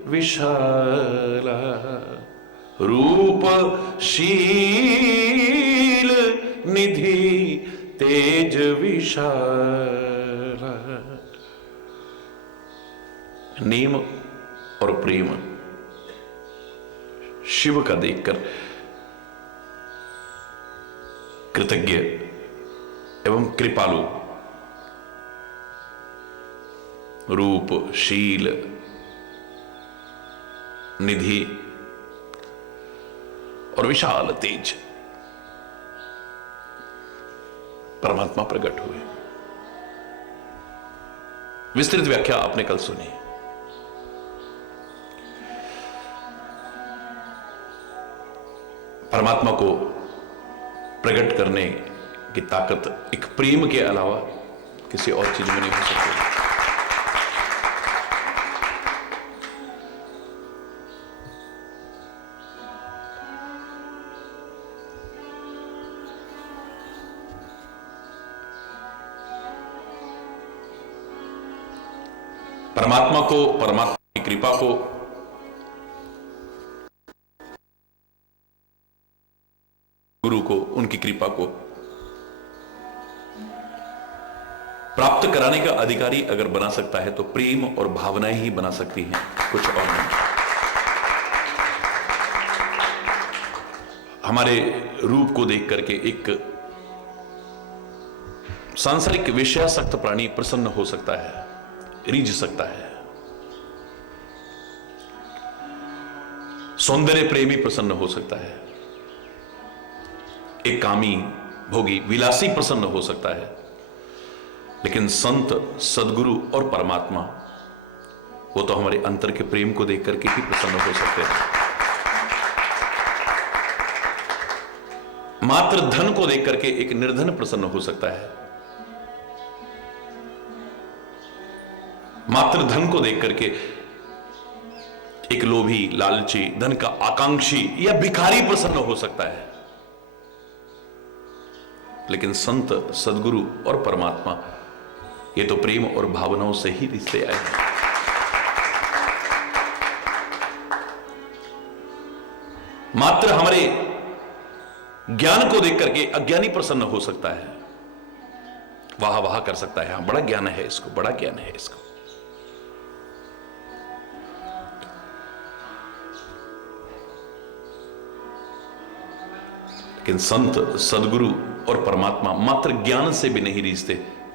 विशाला, रूपशील निधि तेज विशाला। नेम और प्रेम शिव का देखकर कृतज्ञ एवं कृपालु, रूप शील निधि और विशाल तेज परमात्मा प्रकट हुए। विस्तृत व्याख्या आपने कल सुनी। परमात्मा को प्रकट करने की ताकत एक प्रेम के अलावा किसी और चीज में नहीं हो सकती। परमात्मा को, परमात्मा की कृपा को गुरु को, उनकी कृपा को प्राप्त कराने का अधिकारी अगर बना सकता है तो प्रेम और भावनाएं ही बना सकती हैं, कुछ और नहीं। हमारे रूप को देख करके एक सांसारिक विषयासक्त प्राणी प्रसन्न हो सकता है, रीझ सकता है। सौंदर्य प्रेमी प्रसन्न हो सकता है, एक कामी भोगी विलासी प्रसन्न हो सकता है, लेकिन संत सदगुरु और परमात्मा वो तो हमारे अंतर के प्रेम को देख करके ही प्रसन्न हो सकते हैं। मात्र धन को देख करके एक निर्धन प्रसन्न हो सकता है, मात्र धन को देख करके एक लोभी, लालची, धन का आकांक्षी या भिखारी प्रसन्न हो सकता है, लेकिन संत सदगुरु और परमात्मा ये तो प्रेम और भावनाओं से ही रिश्ते आए हैं। मात्र हमारे ज्ञान को देख करके अज्ञानी प्रसन्न हो सकता है, वाह वाह कर सकता है, हाँ बड़ा ज्ञान है इसको, बड़ा ज्ञान है इसको। लेकिन संत सदगुरु और परमात्मा मात्र ज्ञान से भी नहीं रिश्ते,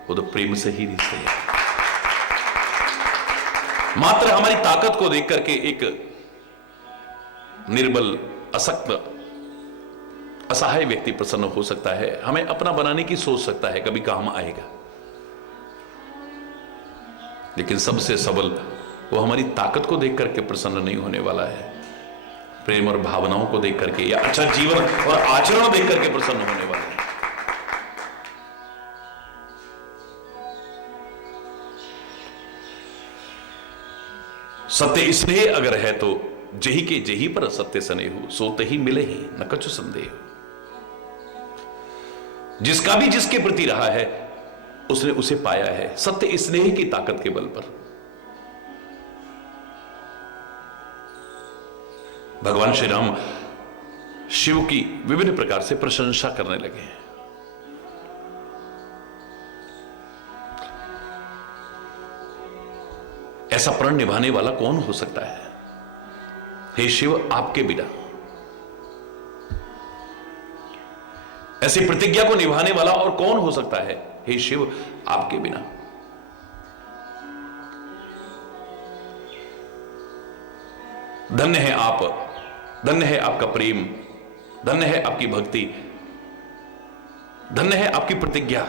वो तो प्रेम से ही रिश्ते हैं। मात्र हमारी ताकत को देख करके एक निर्बल, अशक्त, असहाय व्यक्ति प्रसन्न हो सकता है, हमें अपना बनाने की सोच सकता है, कभी काम आएगा। लेकिन सबसे सबल वो हमारी ताकत को देख करके प्रसन्न नहीं होने वाला है, प्रेम और भावनाओं को देख करके या अच्छा जीवन और आचरण देख करके प्रसन्न होने वाला है। सत्य स्नेह अगर है तो जही के जही पर सत्य स्नेह, सोते ही मिले ही न कछु संदेह। जिसका भी जिसके प्रति रहा है उसने उसे पाया है, सत्य स्नेह की ताकत के बल पर। भगवान श्री राम शिव की विभिन्न प्रकार से प्रशंसा करने लगे। ऐसा प्रण निभाने वाला कौन हो सकता है? हे शिव, आपके बिना ऐसी प्रतिज्ञा को निभाने वाला और कौन हो सकता है? हे शिव, आपके बिना। धन्य है आप, धन्य है आपका प्रेम, धन्य है आपकी भक्ति, धन्य है आपकी प्रतिज्ञा।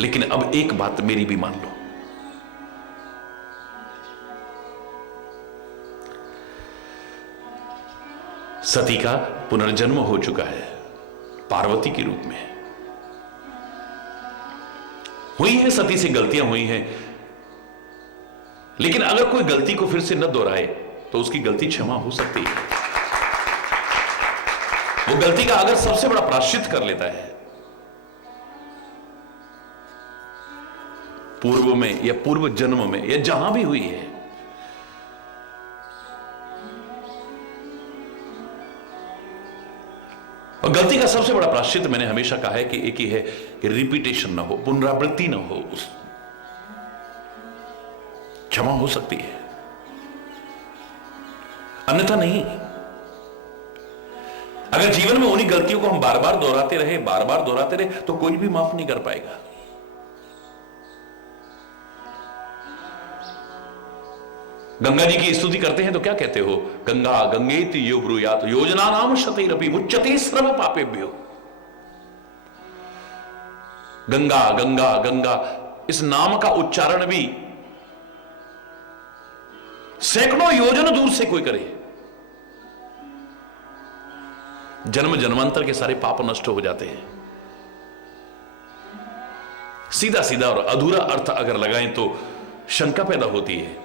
लेकिन अब एक बात मेरी भी मान लो, सती का पुनर्जन्म हो चुका है पार्वती के रूप में। हुई है सती से गलतियां हुई हैं, लेकिन अगर कोई गलती को फिर से न दोहराए तो उसकी गलती क्षमा हो सकती है। वो गलती का अगर सबसे बड़ा प्रायश्चित कर लेता है, पूर्व में या पूर्व जन्म में या जहां भी हुई है, और गलती का सबसे बड़ा प्रायश्चित मैंने हमेशा कहा है कि एक ही है कि रिपीटेशन ना हो, पुनरावृत्ति ना हो, उस क्षमा हो सकती है, अन्यथा नहीं। अगर जीवन में उन्हीं गलतियों को हम बार बार दोहराते रहे तो कोई भी माफ नहीं कर पाएगा। गंगा जी की स्तुति करते हैं तो क्या कहते हो? गंगा गंगेति यो ब्रूयात योजना नाम शतैरपि मुच्यते सर्व पापेभ्यो। गंगा गंगा गंगा, इस नाम का उच्चारण भी सैकड़ों योजन दूर से कोई करे, जन्म जन्मांतर के सारे पाप नष्ट हो जाते हैं। सीधा सीधा और अधूरा अर्थ अगर लगाएं तो शंका पैदा होती है।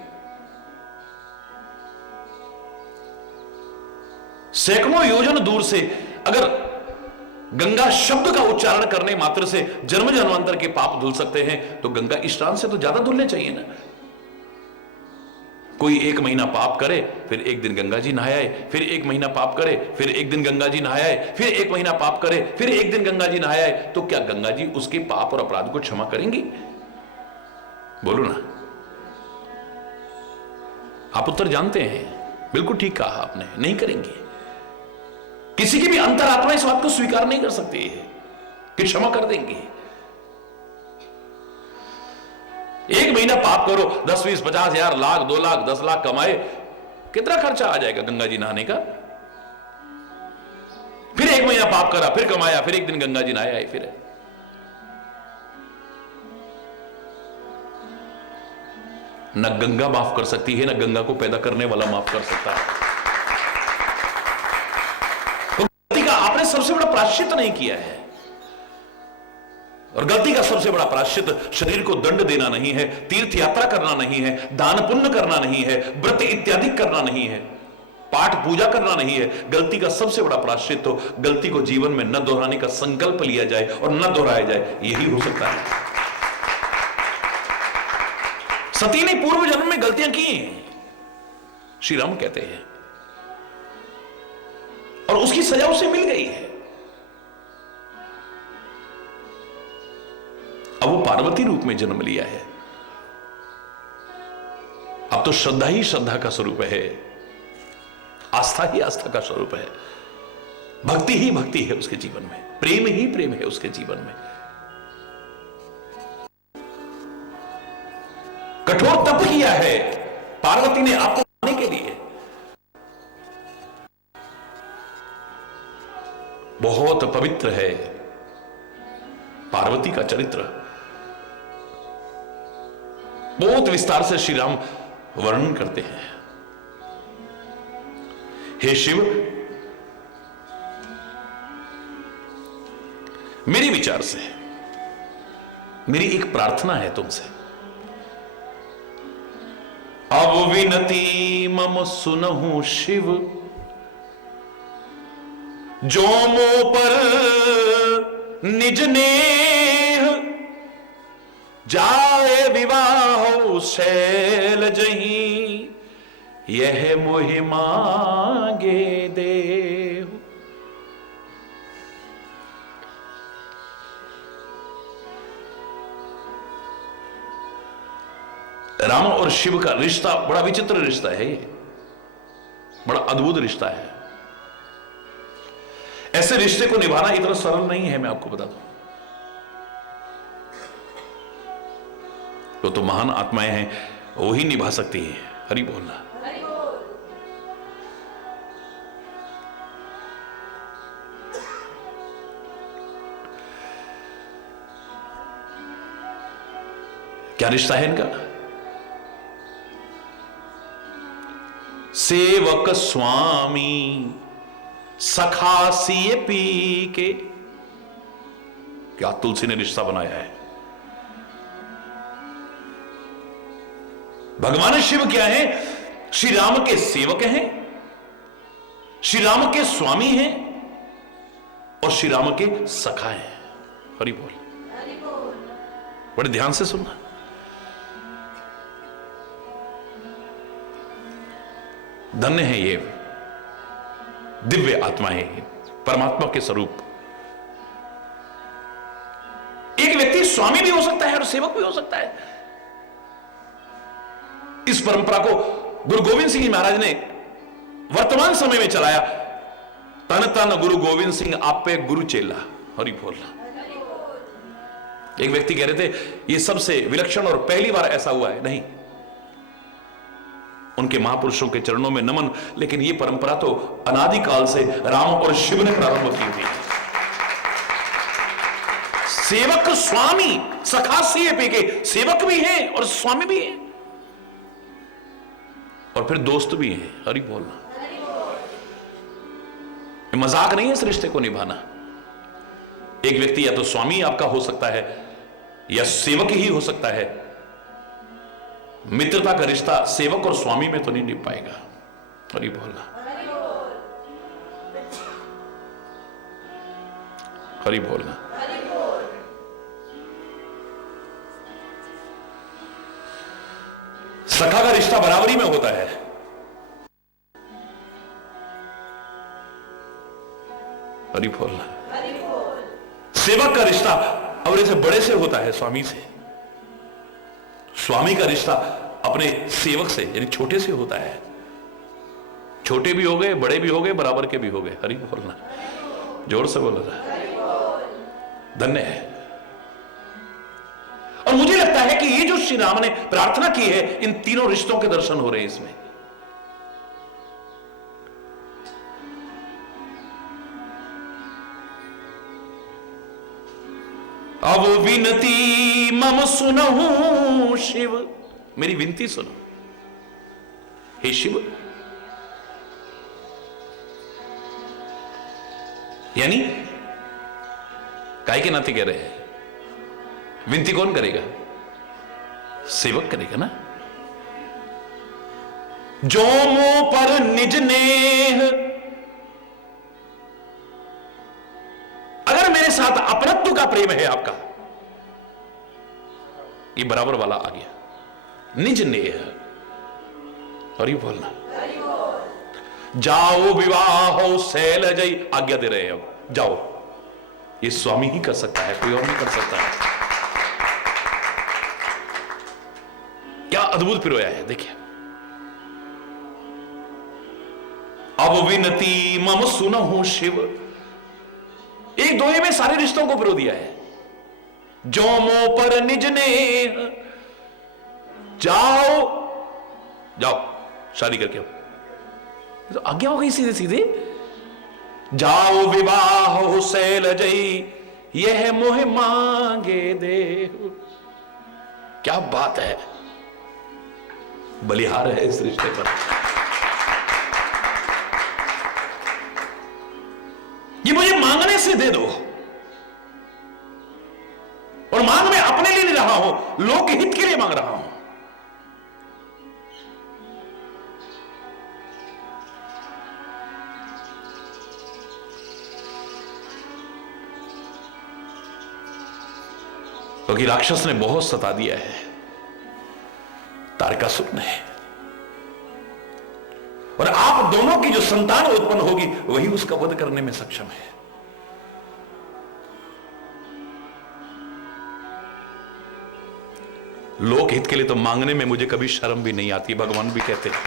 सैकड़ों योजन दूर से अगर गंगा शब्द का उच्चारण करने मात्र से जन्म जन्मांतर के पाप धुल सकते हैं, तो गंगा स्नान से तो ज्यादा धुलने चाहिए ना। कोई 1 महीना पाप करे, फिर एक दिन गंगा जी नहाए, फिर 1 महीना पाप करे, फिर एक दिन गंगा जी नहाए, फिर 1 महीना पाप करे, फिर एक दिन गंगा जी नहाए, तो क्या गंगा जी उसके पाप और अपराध को क्षमा करेंगी? बोलो ना। आप उत्तर जानते हैं, बिल्कुल ठीक कहा आपने, नहीं करेंगे। किसी की भी अंतरात्मा इस बात को स्वीकार नहीं कर सकती है कि क्षमा कर देंगे। 1 महीना पाप करो, 10, 20, 50 हजार, लाख, 2 लाख, 10 लाख कमाए, कितना खर्चा आ जाएगा गंगा जी नहाने का? फिर 1 महीना पाप करा, फिर कमाया, फिर एक दिन गंगा जी नहाए आए। फिर न गंगा माफ कर सकती है, न गंगा को पैदा करने वाला माफ कर सकता है। आपने सबसे बड़ा प्रायश्चित नहीं किया है, और गलती का सबसे बड़ा प्रायश्चित शरीर को दंड देना नहीं है, तीर्थ यात्रा करना नहीं है, दान पुण्य करना नहीं है, व्रत इत्यादि करना नहीं है, पाठ पूजा करना नहीं है। गलती का सबसे बड़ा प्रायश्चित तो गलती को जीवन में न दोहराने का संकल्प लिया जाए और न दोहराया जाए, यही हो सकता है। सती ने पूर्व जन्म में गलतियां की, श्री राम कहते हैं, और उसकी सजा उसे मिल गई है। अब वो पार्वती रूप में जन्म लिया है। अब तो श्रद्धा ही श्रद्धा का स्वरूप है, आस्था ही आस्था का स्वरूप है, भक्ति ही भक्ति है उसके जीवन में, प्रेम ही प्रेम है उसके जीवन में। कठोर तप किया है पार्वती ने आपको पाने के लिए। बहुत पवित्र है पार्वती का चरित्र, बहुत विस्तार से श्री राम वर्णन करते हैं। हे शिव, मेरे विचार से मेरी एक प्रार्थना है तुमसे। अब विनती मम सुनहु शिव, जो मो पर निज नेह जाए विवाह शैल जही, यह मोहि मांगे देहु। राम और शिव का रिश्ता बड़ा विचित्र रिश्ता है, ये बड़ा अद्भुत रिश्ता है। ऐसे रिश्ते को निभाना इतना सरल नहीं है, मैं आपको बता दूं। तो महान आत्माएं हैं, वो ही निभा सकती हैं। हरि बोलना। क्या रिश्ता है इनका? सेवक स्वामी सखा सिए पी के। क्या तुलसी ने रिश्ता बनाया है। भगवान शिव क्या है? श्री राम के सेवक हैं, श्री राम के स्वामी हैं और श्री राम के सखा हैं। हरि बोल। बड़े ध्यान से सुनना। धन्य है ये दिव्य आत्माएं, परमात्मा के स्वरूप। एक व्यक्ति स्वामी भी हो सकता है और सेवक भी हो सकता है। इस परंपरा को गुरु गोविंद सिंह महाराज ने वर्तमान समय में चलाया। तन तन गुरु गोविंद सिंह आप पे गुरु चेला। हरि बोलना। एक व्यक्ति कह रहे थे ये सबसे विलक्षण और पहली बार ऐसा हुआ है। नहीं, उनके महापुरुषों के चरणों में नमन, लेकिन यह परंपरा तो अनादिकाल से राम और शिव ने प्रारंभ की थी। सेवक स्वामी सखा सिए पी के, सेवक भी हैं और स्वामी भी हैं और फिर दोस्त भी हैं। हरि बोलना। मजाक नहीं है इस रिश्ते को निभाना। एक व्यक्ति या तो स्वामी आपका हो सकता है या सेवक ही हो सकता है। मित्रता का रिश्ता सेवक और स्वामी में तो नहीं निभ पाएगा। हरि बोलना। हरि बोलना। सखा का रिश्ता बराबरी में होता है। हरि बोलना। सेवक का रिश्ता अपने से बड़े से होता है, स्वामी से। स्वामी का रिश्ता अपने सेवक से यानी छोटे से होता है। छोटे भी हो गए, बड़े भी हो गए, बराबर के भी हो गए। हरि बोलना। जोर से बोलो। धन्य है। और मुझे लगता है कि ये जो श्री राम ने प्रार्थना की है, इन तीनों रिश्तों के दर्शन हो रहे हैं इसमें। अब विनती मम सुनहु शिव। मेरी विनती सुनो हे शिव। यानी काय के नाते कह रहे हैं? विनती कौन करेगा? सेवक करेगा ना। जो मुंह पर निज नेह, अगर मेरे साथ अपनत्व का प्रेम है आपका, ये बराबर वाला आ गया। निज नेह। और ये बोलना। जाओ विवाह शैल जई। आज्ञा दे रहे हैं अब, जाओ। ये स्वामी ही कर सकता है, कोई और नहीं कर सकता है। क्या अद्भुत पिरोया है, देखिए। अब विनती मम सुनहु शिव। एक दोहे में सारे रिश्तों को पिरो दिया है। जो मोह पर निज ने, जाओ जाओ शादी करके आओ। तो आज्ञा हो गई सीधे सीधे। जाओ विवाह शैल जई, यह मोह मांगे देहु। क्या बात है, बलिहार है इस रिश्ते पर। ये मुझे मांगने से दे दो, और मांग मैं अपने लिए नहीं रहा हूं, लोक हित के लिए मांग रहा हूं। क्योंकि राक्षस ने बहुत सता दिया है। तारकासुर ने, और आप दोनों की जो संतान उत्पन्न होगी वही उसका वध करने में सक्षम है। लोक हित के लिए तो मांगने में मुझे कभी शर्म भी नहीं आती, भगवान भी कहते हैं।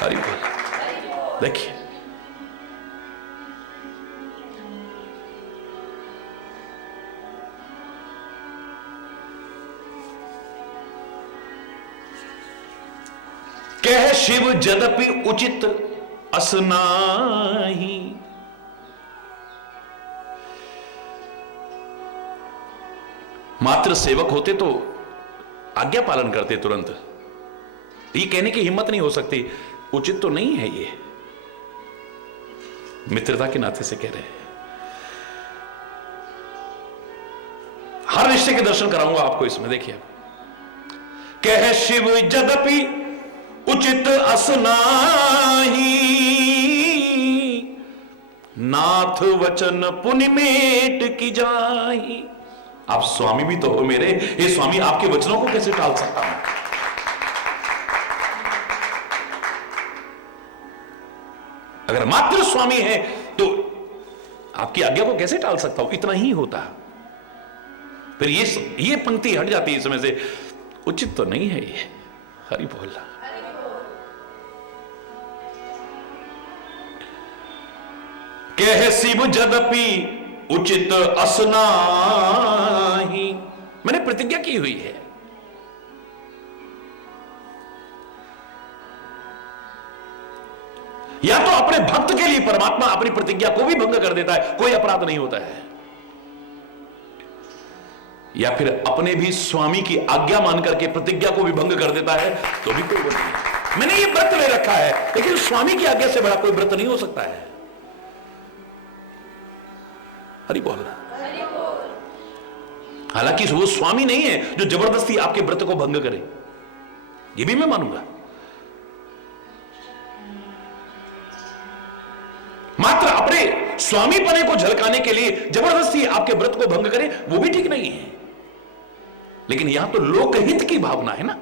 हरि बोल। देखिए, कह शिव जदपि उचित असनाही। मात्र सेवक होते तो आज्ञा पालन करते तुरंत। ये कहने की हिम्मत नहीं हो सकती, उचित तो नहीं है ये। मित्रता के नाते से कह रहे हैं। हर रिश्ते के दर्शन कराऊंगा आपको इसमें। देखिए, कह शिव जदपि उचित असनाही, नाथ वचन पुनिमेट की जाही। आप स्वामी भी तो हो मेरे, ये स्वामी आपके वचनों को कैसे टाल सकता हूं? अगर मात्र स्वामी है तो आपकी आज्ञा को कैसे टाल सकता हूं? इतना ही होता है। फिर ये पंक्ति हट जाती है इसमें से, उचित तो नहीं है ये। हरि बोल। कह शिव जदपि उचित असनाही, मैंने प्रतिज्ञा की हुई है। या तो अपने भक्त के लिए परमात्मा अपनी प्रतिज्ञा को भी भंग कर देता है, कोई अपराध नहीं होता है, या फिर अपने भी स्वामी की आज्ञा मान करके प्रतिज्ञा को भी भंग कर देता है, तो भी कोई व्रत नहीं। मैंने ये व्रत ले रखा है, लेकिन स्वामी की आज्ञा से बड़ा कोई व्रत नहीं हो सकता है। हरि बोल। हालांकि वो स्वामी नहीं है जो जबरदस्ती आपके व्रत को भंग करे, ये भी मैं मानूंगा। मात्र अपने स्वामी पने को झलकाने के लिए जबरदस्ती आपके व्रत को भंग करे, वो भी ठीक नहीं है। लेकिन यहां तो लोकहित की भावना है ना।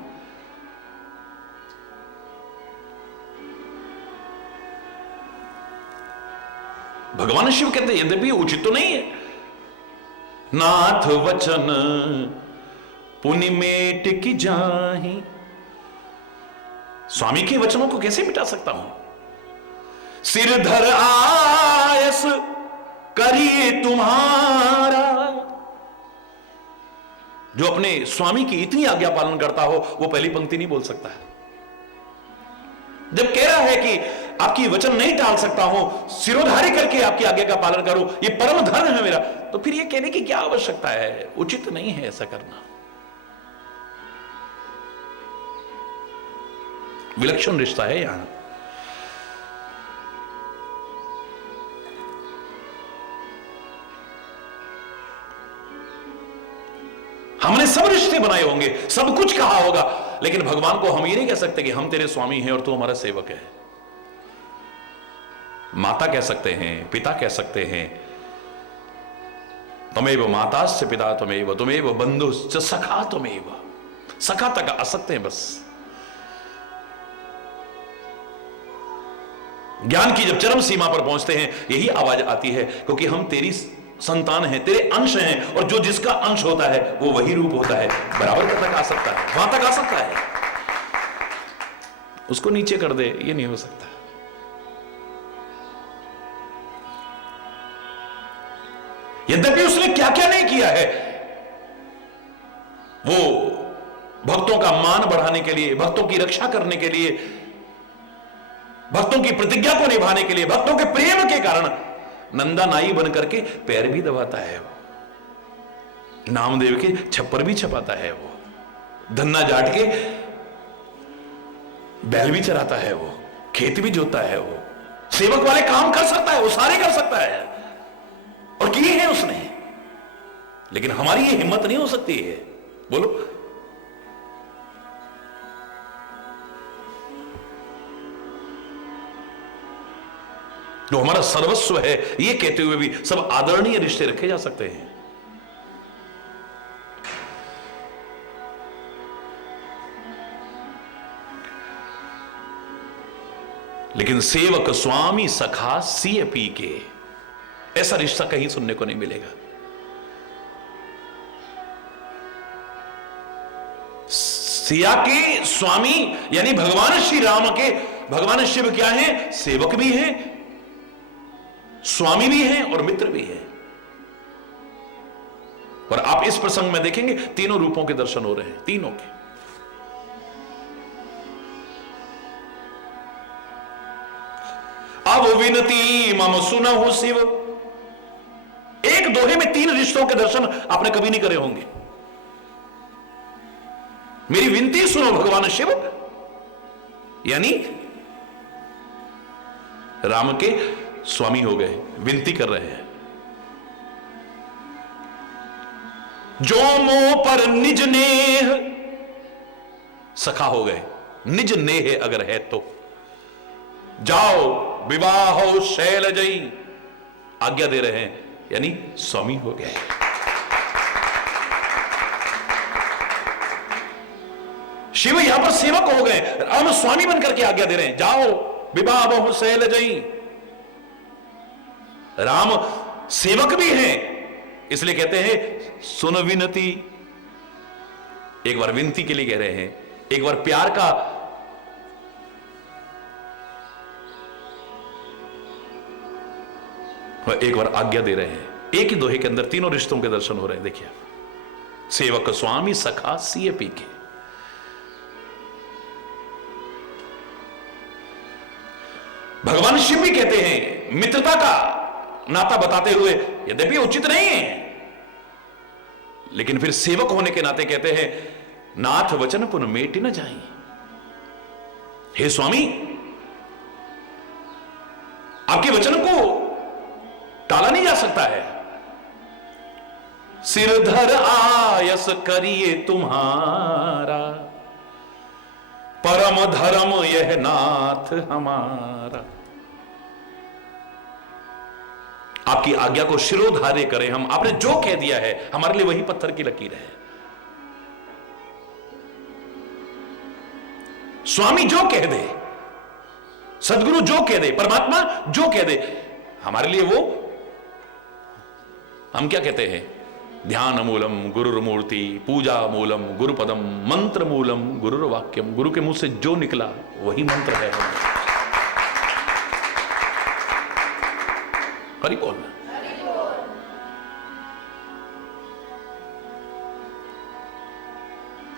भगवान शिव कहते हैं यद्यपि उचित तो नहीं है, नाथ वचन पुनिमेट की जाही। स्वामी के वचनों को कैसे मिटा सकता हूं? सिरधर आयस करिए तुम्हारा। जो अपने स्वामी की इतनी आज्ञा पालन करता हो वो पहली पंक्ति नहीं बोल सकता है। जब कह रहा है कि आपकी वचन नहीं टाल सकता हूं, सिरोधारी करके आपकी आज्ञा का पालन करो, ये परम धर्म है मेरा, तो फिर ये कहने की क्या आवश्यकता है? उचित नहीं है ऐसा करना। विलक्षण रिश्ता है यहां। हमने सब रिश्ते बनाए होंगे, सब कुछ कहा होगा, लेकिन भगवान को हम ये नहीं कह सकते कि हम तेरे स्वामी हैं और तू हमारा सेवक है। माता कह सकते हैं, पिता कह सकते हैं, तमेव मातास्य पिता तुमेव बंधुश्च सखा तुमेव। सखा तक आ सकते हैं बस। ज्ञान की जब चरम सीमा पर पहुंचते हैं यही आवाज आती है, क्योंकि हम तेरी संतान हैं, तेरे अंश हैं, और जो जिसका अंश होता है वो वही रूप होता है। बराबर तक आ सकता है, वहां तक आ सकता है, उसको नीचे कर दे ये नहीं हो सकता। यद्यपि उसने क्या क्या नहीं किया है, वो भक्तों का मान बढ़ाने के लिए, भक्तों की रक्षा करने के लिए, भक्तों की प्रतिज्ञा को निभाने के लिए, भक्तों के प्रेम के कारण नंदा नाई बन करके पैर भी दबाता है वो, नामदेव के छप्पर भी छपाता है वो, धन्ना जाट के बैल भी चराता है वो, खेत भी जोता है वो, सेवक वाले काम कर सकता है वो, सारे कर सकता है, और किए हैं उसने। लेकिन हमारी ये हिम्मत नहीं हो सकती है। बोलो, जो हमारा सर्वस्व है ये कहते हुए भी सब आदरणीय रिश्ते रखे जा सकते हैं। लेकिन सेवक स्वामी सखा सिय पी के, ऐसा रिश्ता कहीं सुनने को नहीं मिलेगा। सिया के स्वामी यानी भगवान श्री राम के, भगवान शिव क्या है? सेवक भी हैं, स्वामी भी हैं और मित्र भी हैं। और आप इस प्रसंग में देखेंगे तीनों रूपों के दर्शन हो रहे हैं, तीनों के। अब विनती मम सुनहु शिव, एक दोहे में तीन रिश्तों के दर्शन आपने कभी नहीं करे होंगे। मेरी विनती सुनो भगवान शिव, यानी राम के स्वामी हो गए, विनती कर रहे हैं। जो मोह पर निज नेह, सखा हो गए, निज नेह अगर है तो जाओ विवाहो शैलजई, आज्ञा दे रहे हैं, यानी स्वामी हो गए। शिव यहां पर सेवक हो गए, राम स्वामी बनकर के आज्ञा दे रहे हैं, जाओ विवाहो शैलजई। राम सेवक भी हैं, इसलिए कहते हैं सुन विनती, एक बार विनती के लिए कह रहे हैं, एक बार प्यार का, एक बार आज्ञा दे रहे हैं। एक ही दोहे के अंदर तीनों रिश्तों के दर्शन हो रहे हैं। देखिए, सेवक स्वामी सखा सिय पी के। भगवान शिव भी कहते हैं मित्रता का नाता बताते हुए, यद्यपि उचित नहीं है, लेकिन फिर सेवक होने के नाते कहते हैं नाथ वचन पुन मेट न जाए। हे स्वामी, आपके वचन को टाला नहीं जा सकता है। सिरधर आयस करिए तुम्हारा, परम धर्म यह नाथ हमारा। आपकी आज्ञा को शिरोधार्य करें हम, आपने जो कह दिया है हमारे लिए वही पत्थर की लकीर है। स्वामी जो कह दे, सदगुरु जो कह दे, परमात्मा जो कह दे, हमारे लिए वो, हम क्या कहते हैं? ध्यान मूलम गुरुर्मूर्ति, पूजा मूलम गुरुपदम, मंत्र मूलम गुरुर्वाक्यम। गुरु के मुंह से जो निकला वही मंत्र है। हरि बोल।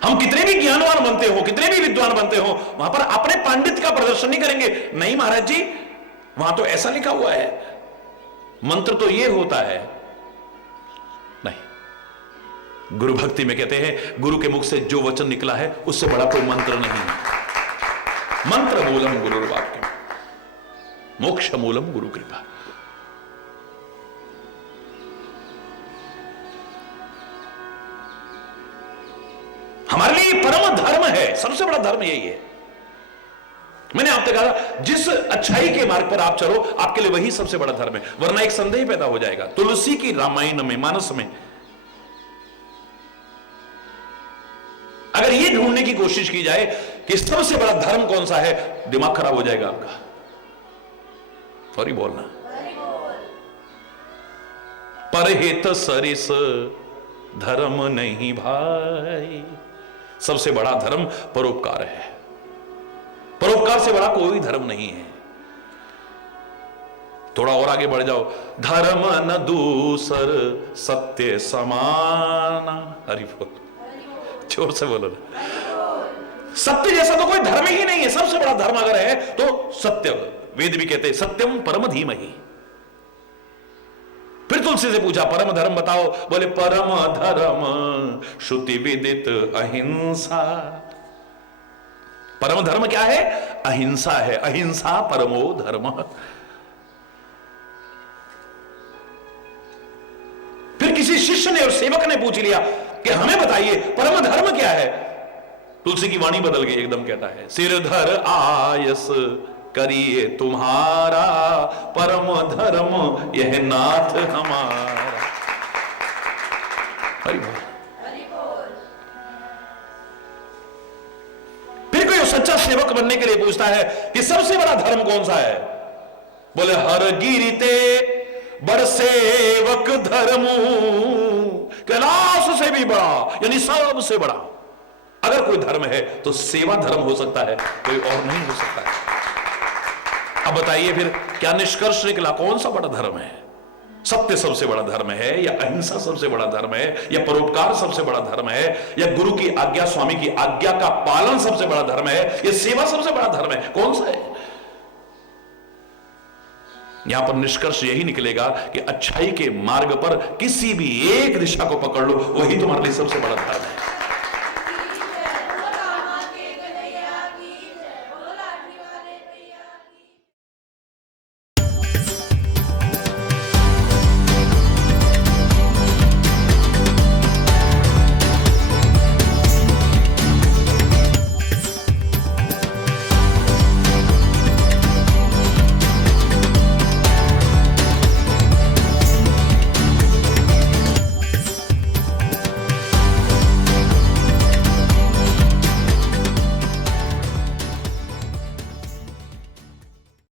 हम कितने भी ज्ञानवान बनते हो, कितने भी विद्वान बनते हो, वहां पर अपने पांडित्य का प्रदर्शन नहीं करेंगे। नहीं महाराज जी, वहां तो ऐसा लिखा हुआ है, मंत्र तो ये होता है। नहीं, गुरु भक्ति में कहते हैं गुरु के मुख से जो वचन निकला है उससे बड़ा कोई मंत्र नहीं है। मंत्र मूलम गुरुर्वाक्यम, मोक्ष मूलम गुरु कृपा। हमारे लिए परम धर्म है, सबसे बड़ा धर्म यही है। मैंने आपसे कहा जिस अच्छाई के मार्ग पर आप चलो, आपके लिए वही सबसे बड़ा धर्म है, वरना एक संदेह पैदा हो जाएगा। तुलसी की रामायण में, मानस में अगर ये ढूंढने की कोशिश की जाए कि सबसे बड़ा धर्म कौन सा है, दिमाग खराब हो जाएगा आपका। सॉरी बोलना। परहित सरिस धर्म नहीं भाई, सबसे बड़ा धर्म परोपकार है। परोपकार से बड़ा कोई धर्म नहीं है। थोड़ा और आगे बढ़ जाओ, धर्म न दूसर सत्य समाना। हरि बोल, जोर से बोलो ना। सत्य जैसा तो कोई धर्म ही नहीं है। सबसे बड़ा धर्म अगर है तो सत्य। वेद भी कहते हैं सत्यम परम धीमहि। फिर तुलसी से पूछा परम धर्म बताओ, बोले परम धर्म श्रुति विदित अहिंसा। परम धर्म क्या है? अहिंसा है। अहिंसा परमो धर्म। फिर किसी शिष्य ने और सेवक ने पूछ लिया कि हमें बताइए परम धर्म क्या है। तुलसी की वाणी बदल गई एकदम, कहता है सिरधर आयस करिए तुम्हारा, परम धर्म यह नाथ हमारा। हरि बोल। फिर कोई सच्चा सेवक बनने के लिए पूछता है कि सबसे बड़ा धर्म कौन सा है? बोले हर गिरते बड़ सेवक धर्म, कैलाश से भी बड़ा, यानी सबसे बड़ा। अगर कोई धर्म है तो सेवा धर्म हो सकता है, कोई और नहीं हो सकता है। अब बताइए फिर क्या निष्कर्ष निकला? कौन सा बड़ा धर्म है? सत्य सबसे बड़ा धर्म है, या अहिंसा सबसे बड़ा धर्म है, या परोपकार सबसे बड़ा धर्म है, या गुरु की आज्ञा, स्वामी की आज्ञा का पालन सबसे बड़ा धर्म है, या सेवा सबसे बड़ा धर्म है? कौन सा है? यहां पर निष्कर्ष यही निकलेगा कि अच्छाई के मार्ग पर किसी भी एक दिशा को पकड़ लो, वही तुम्हारे लिए सबसे बड़ा धर्म है।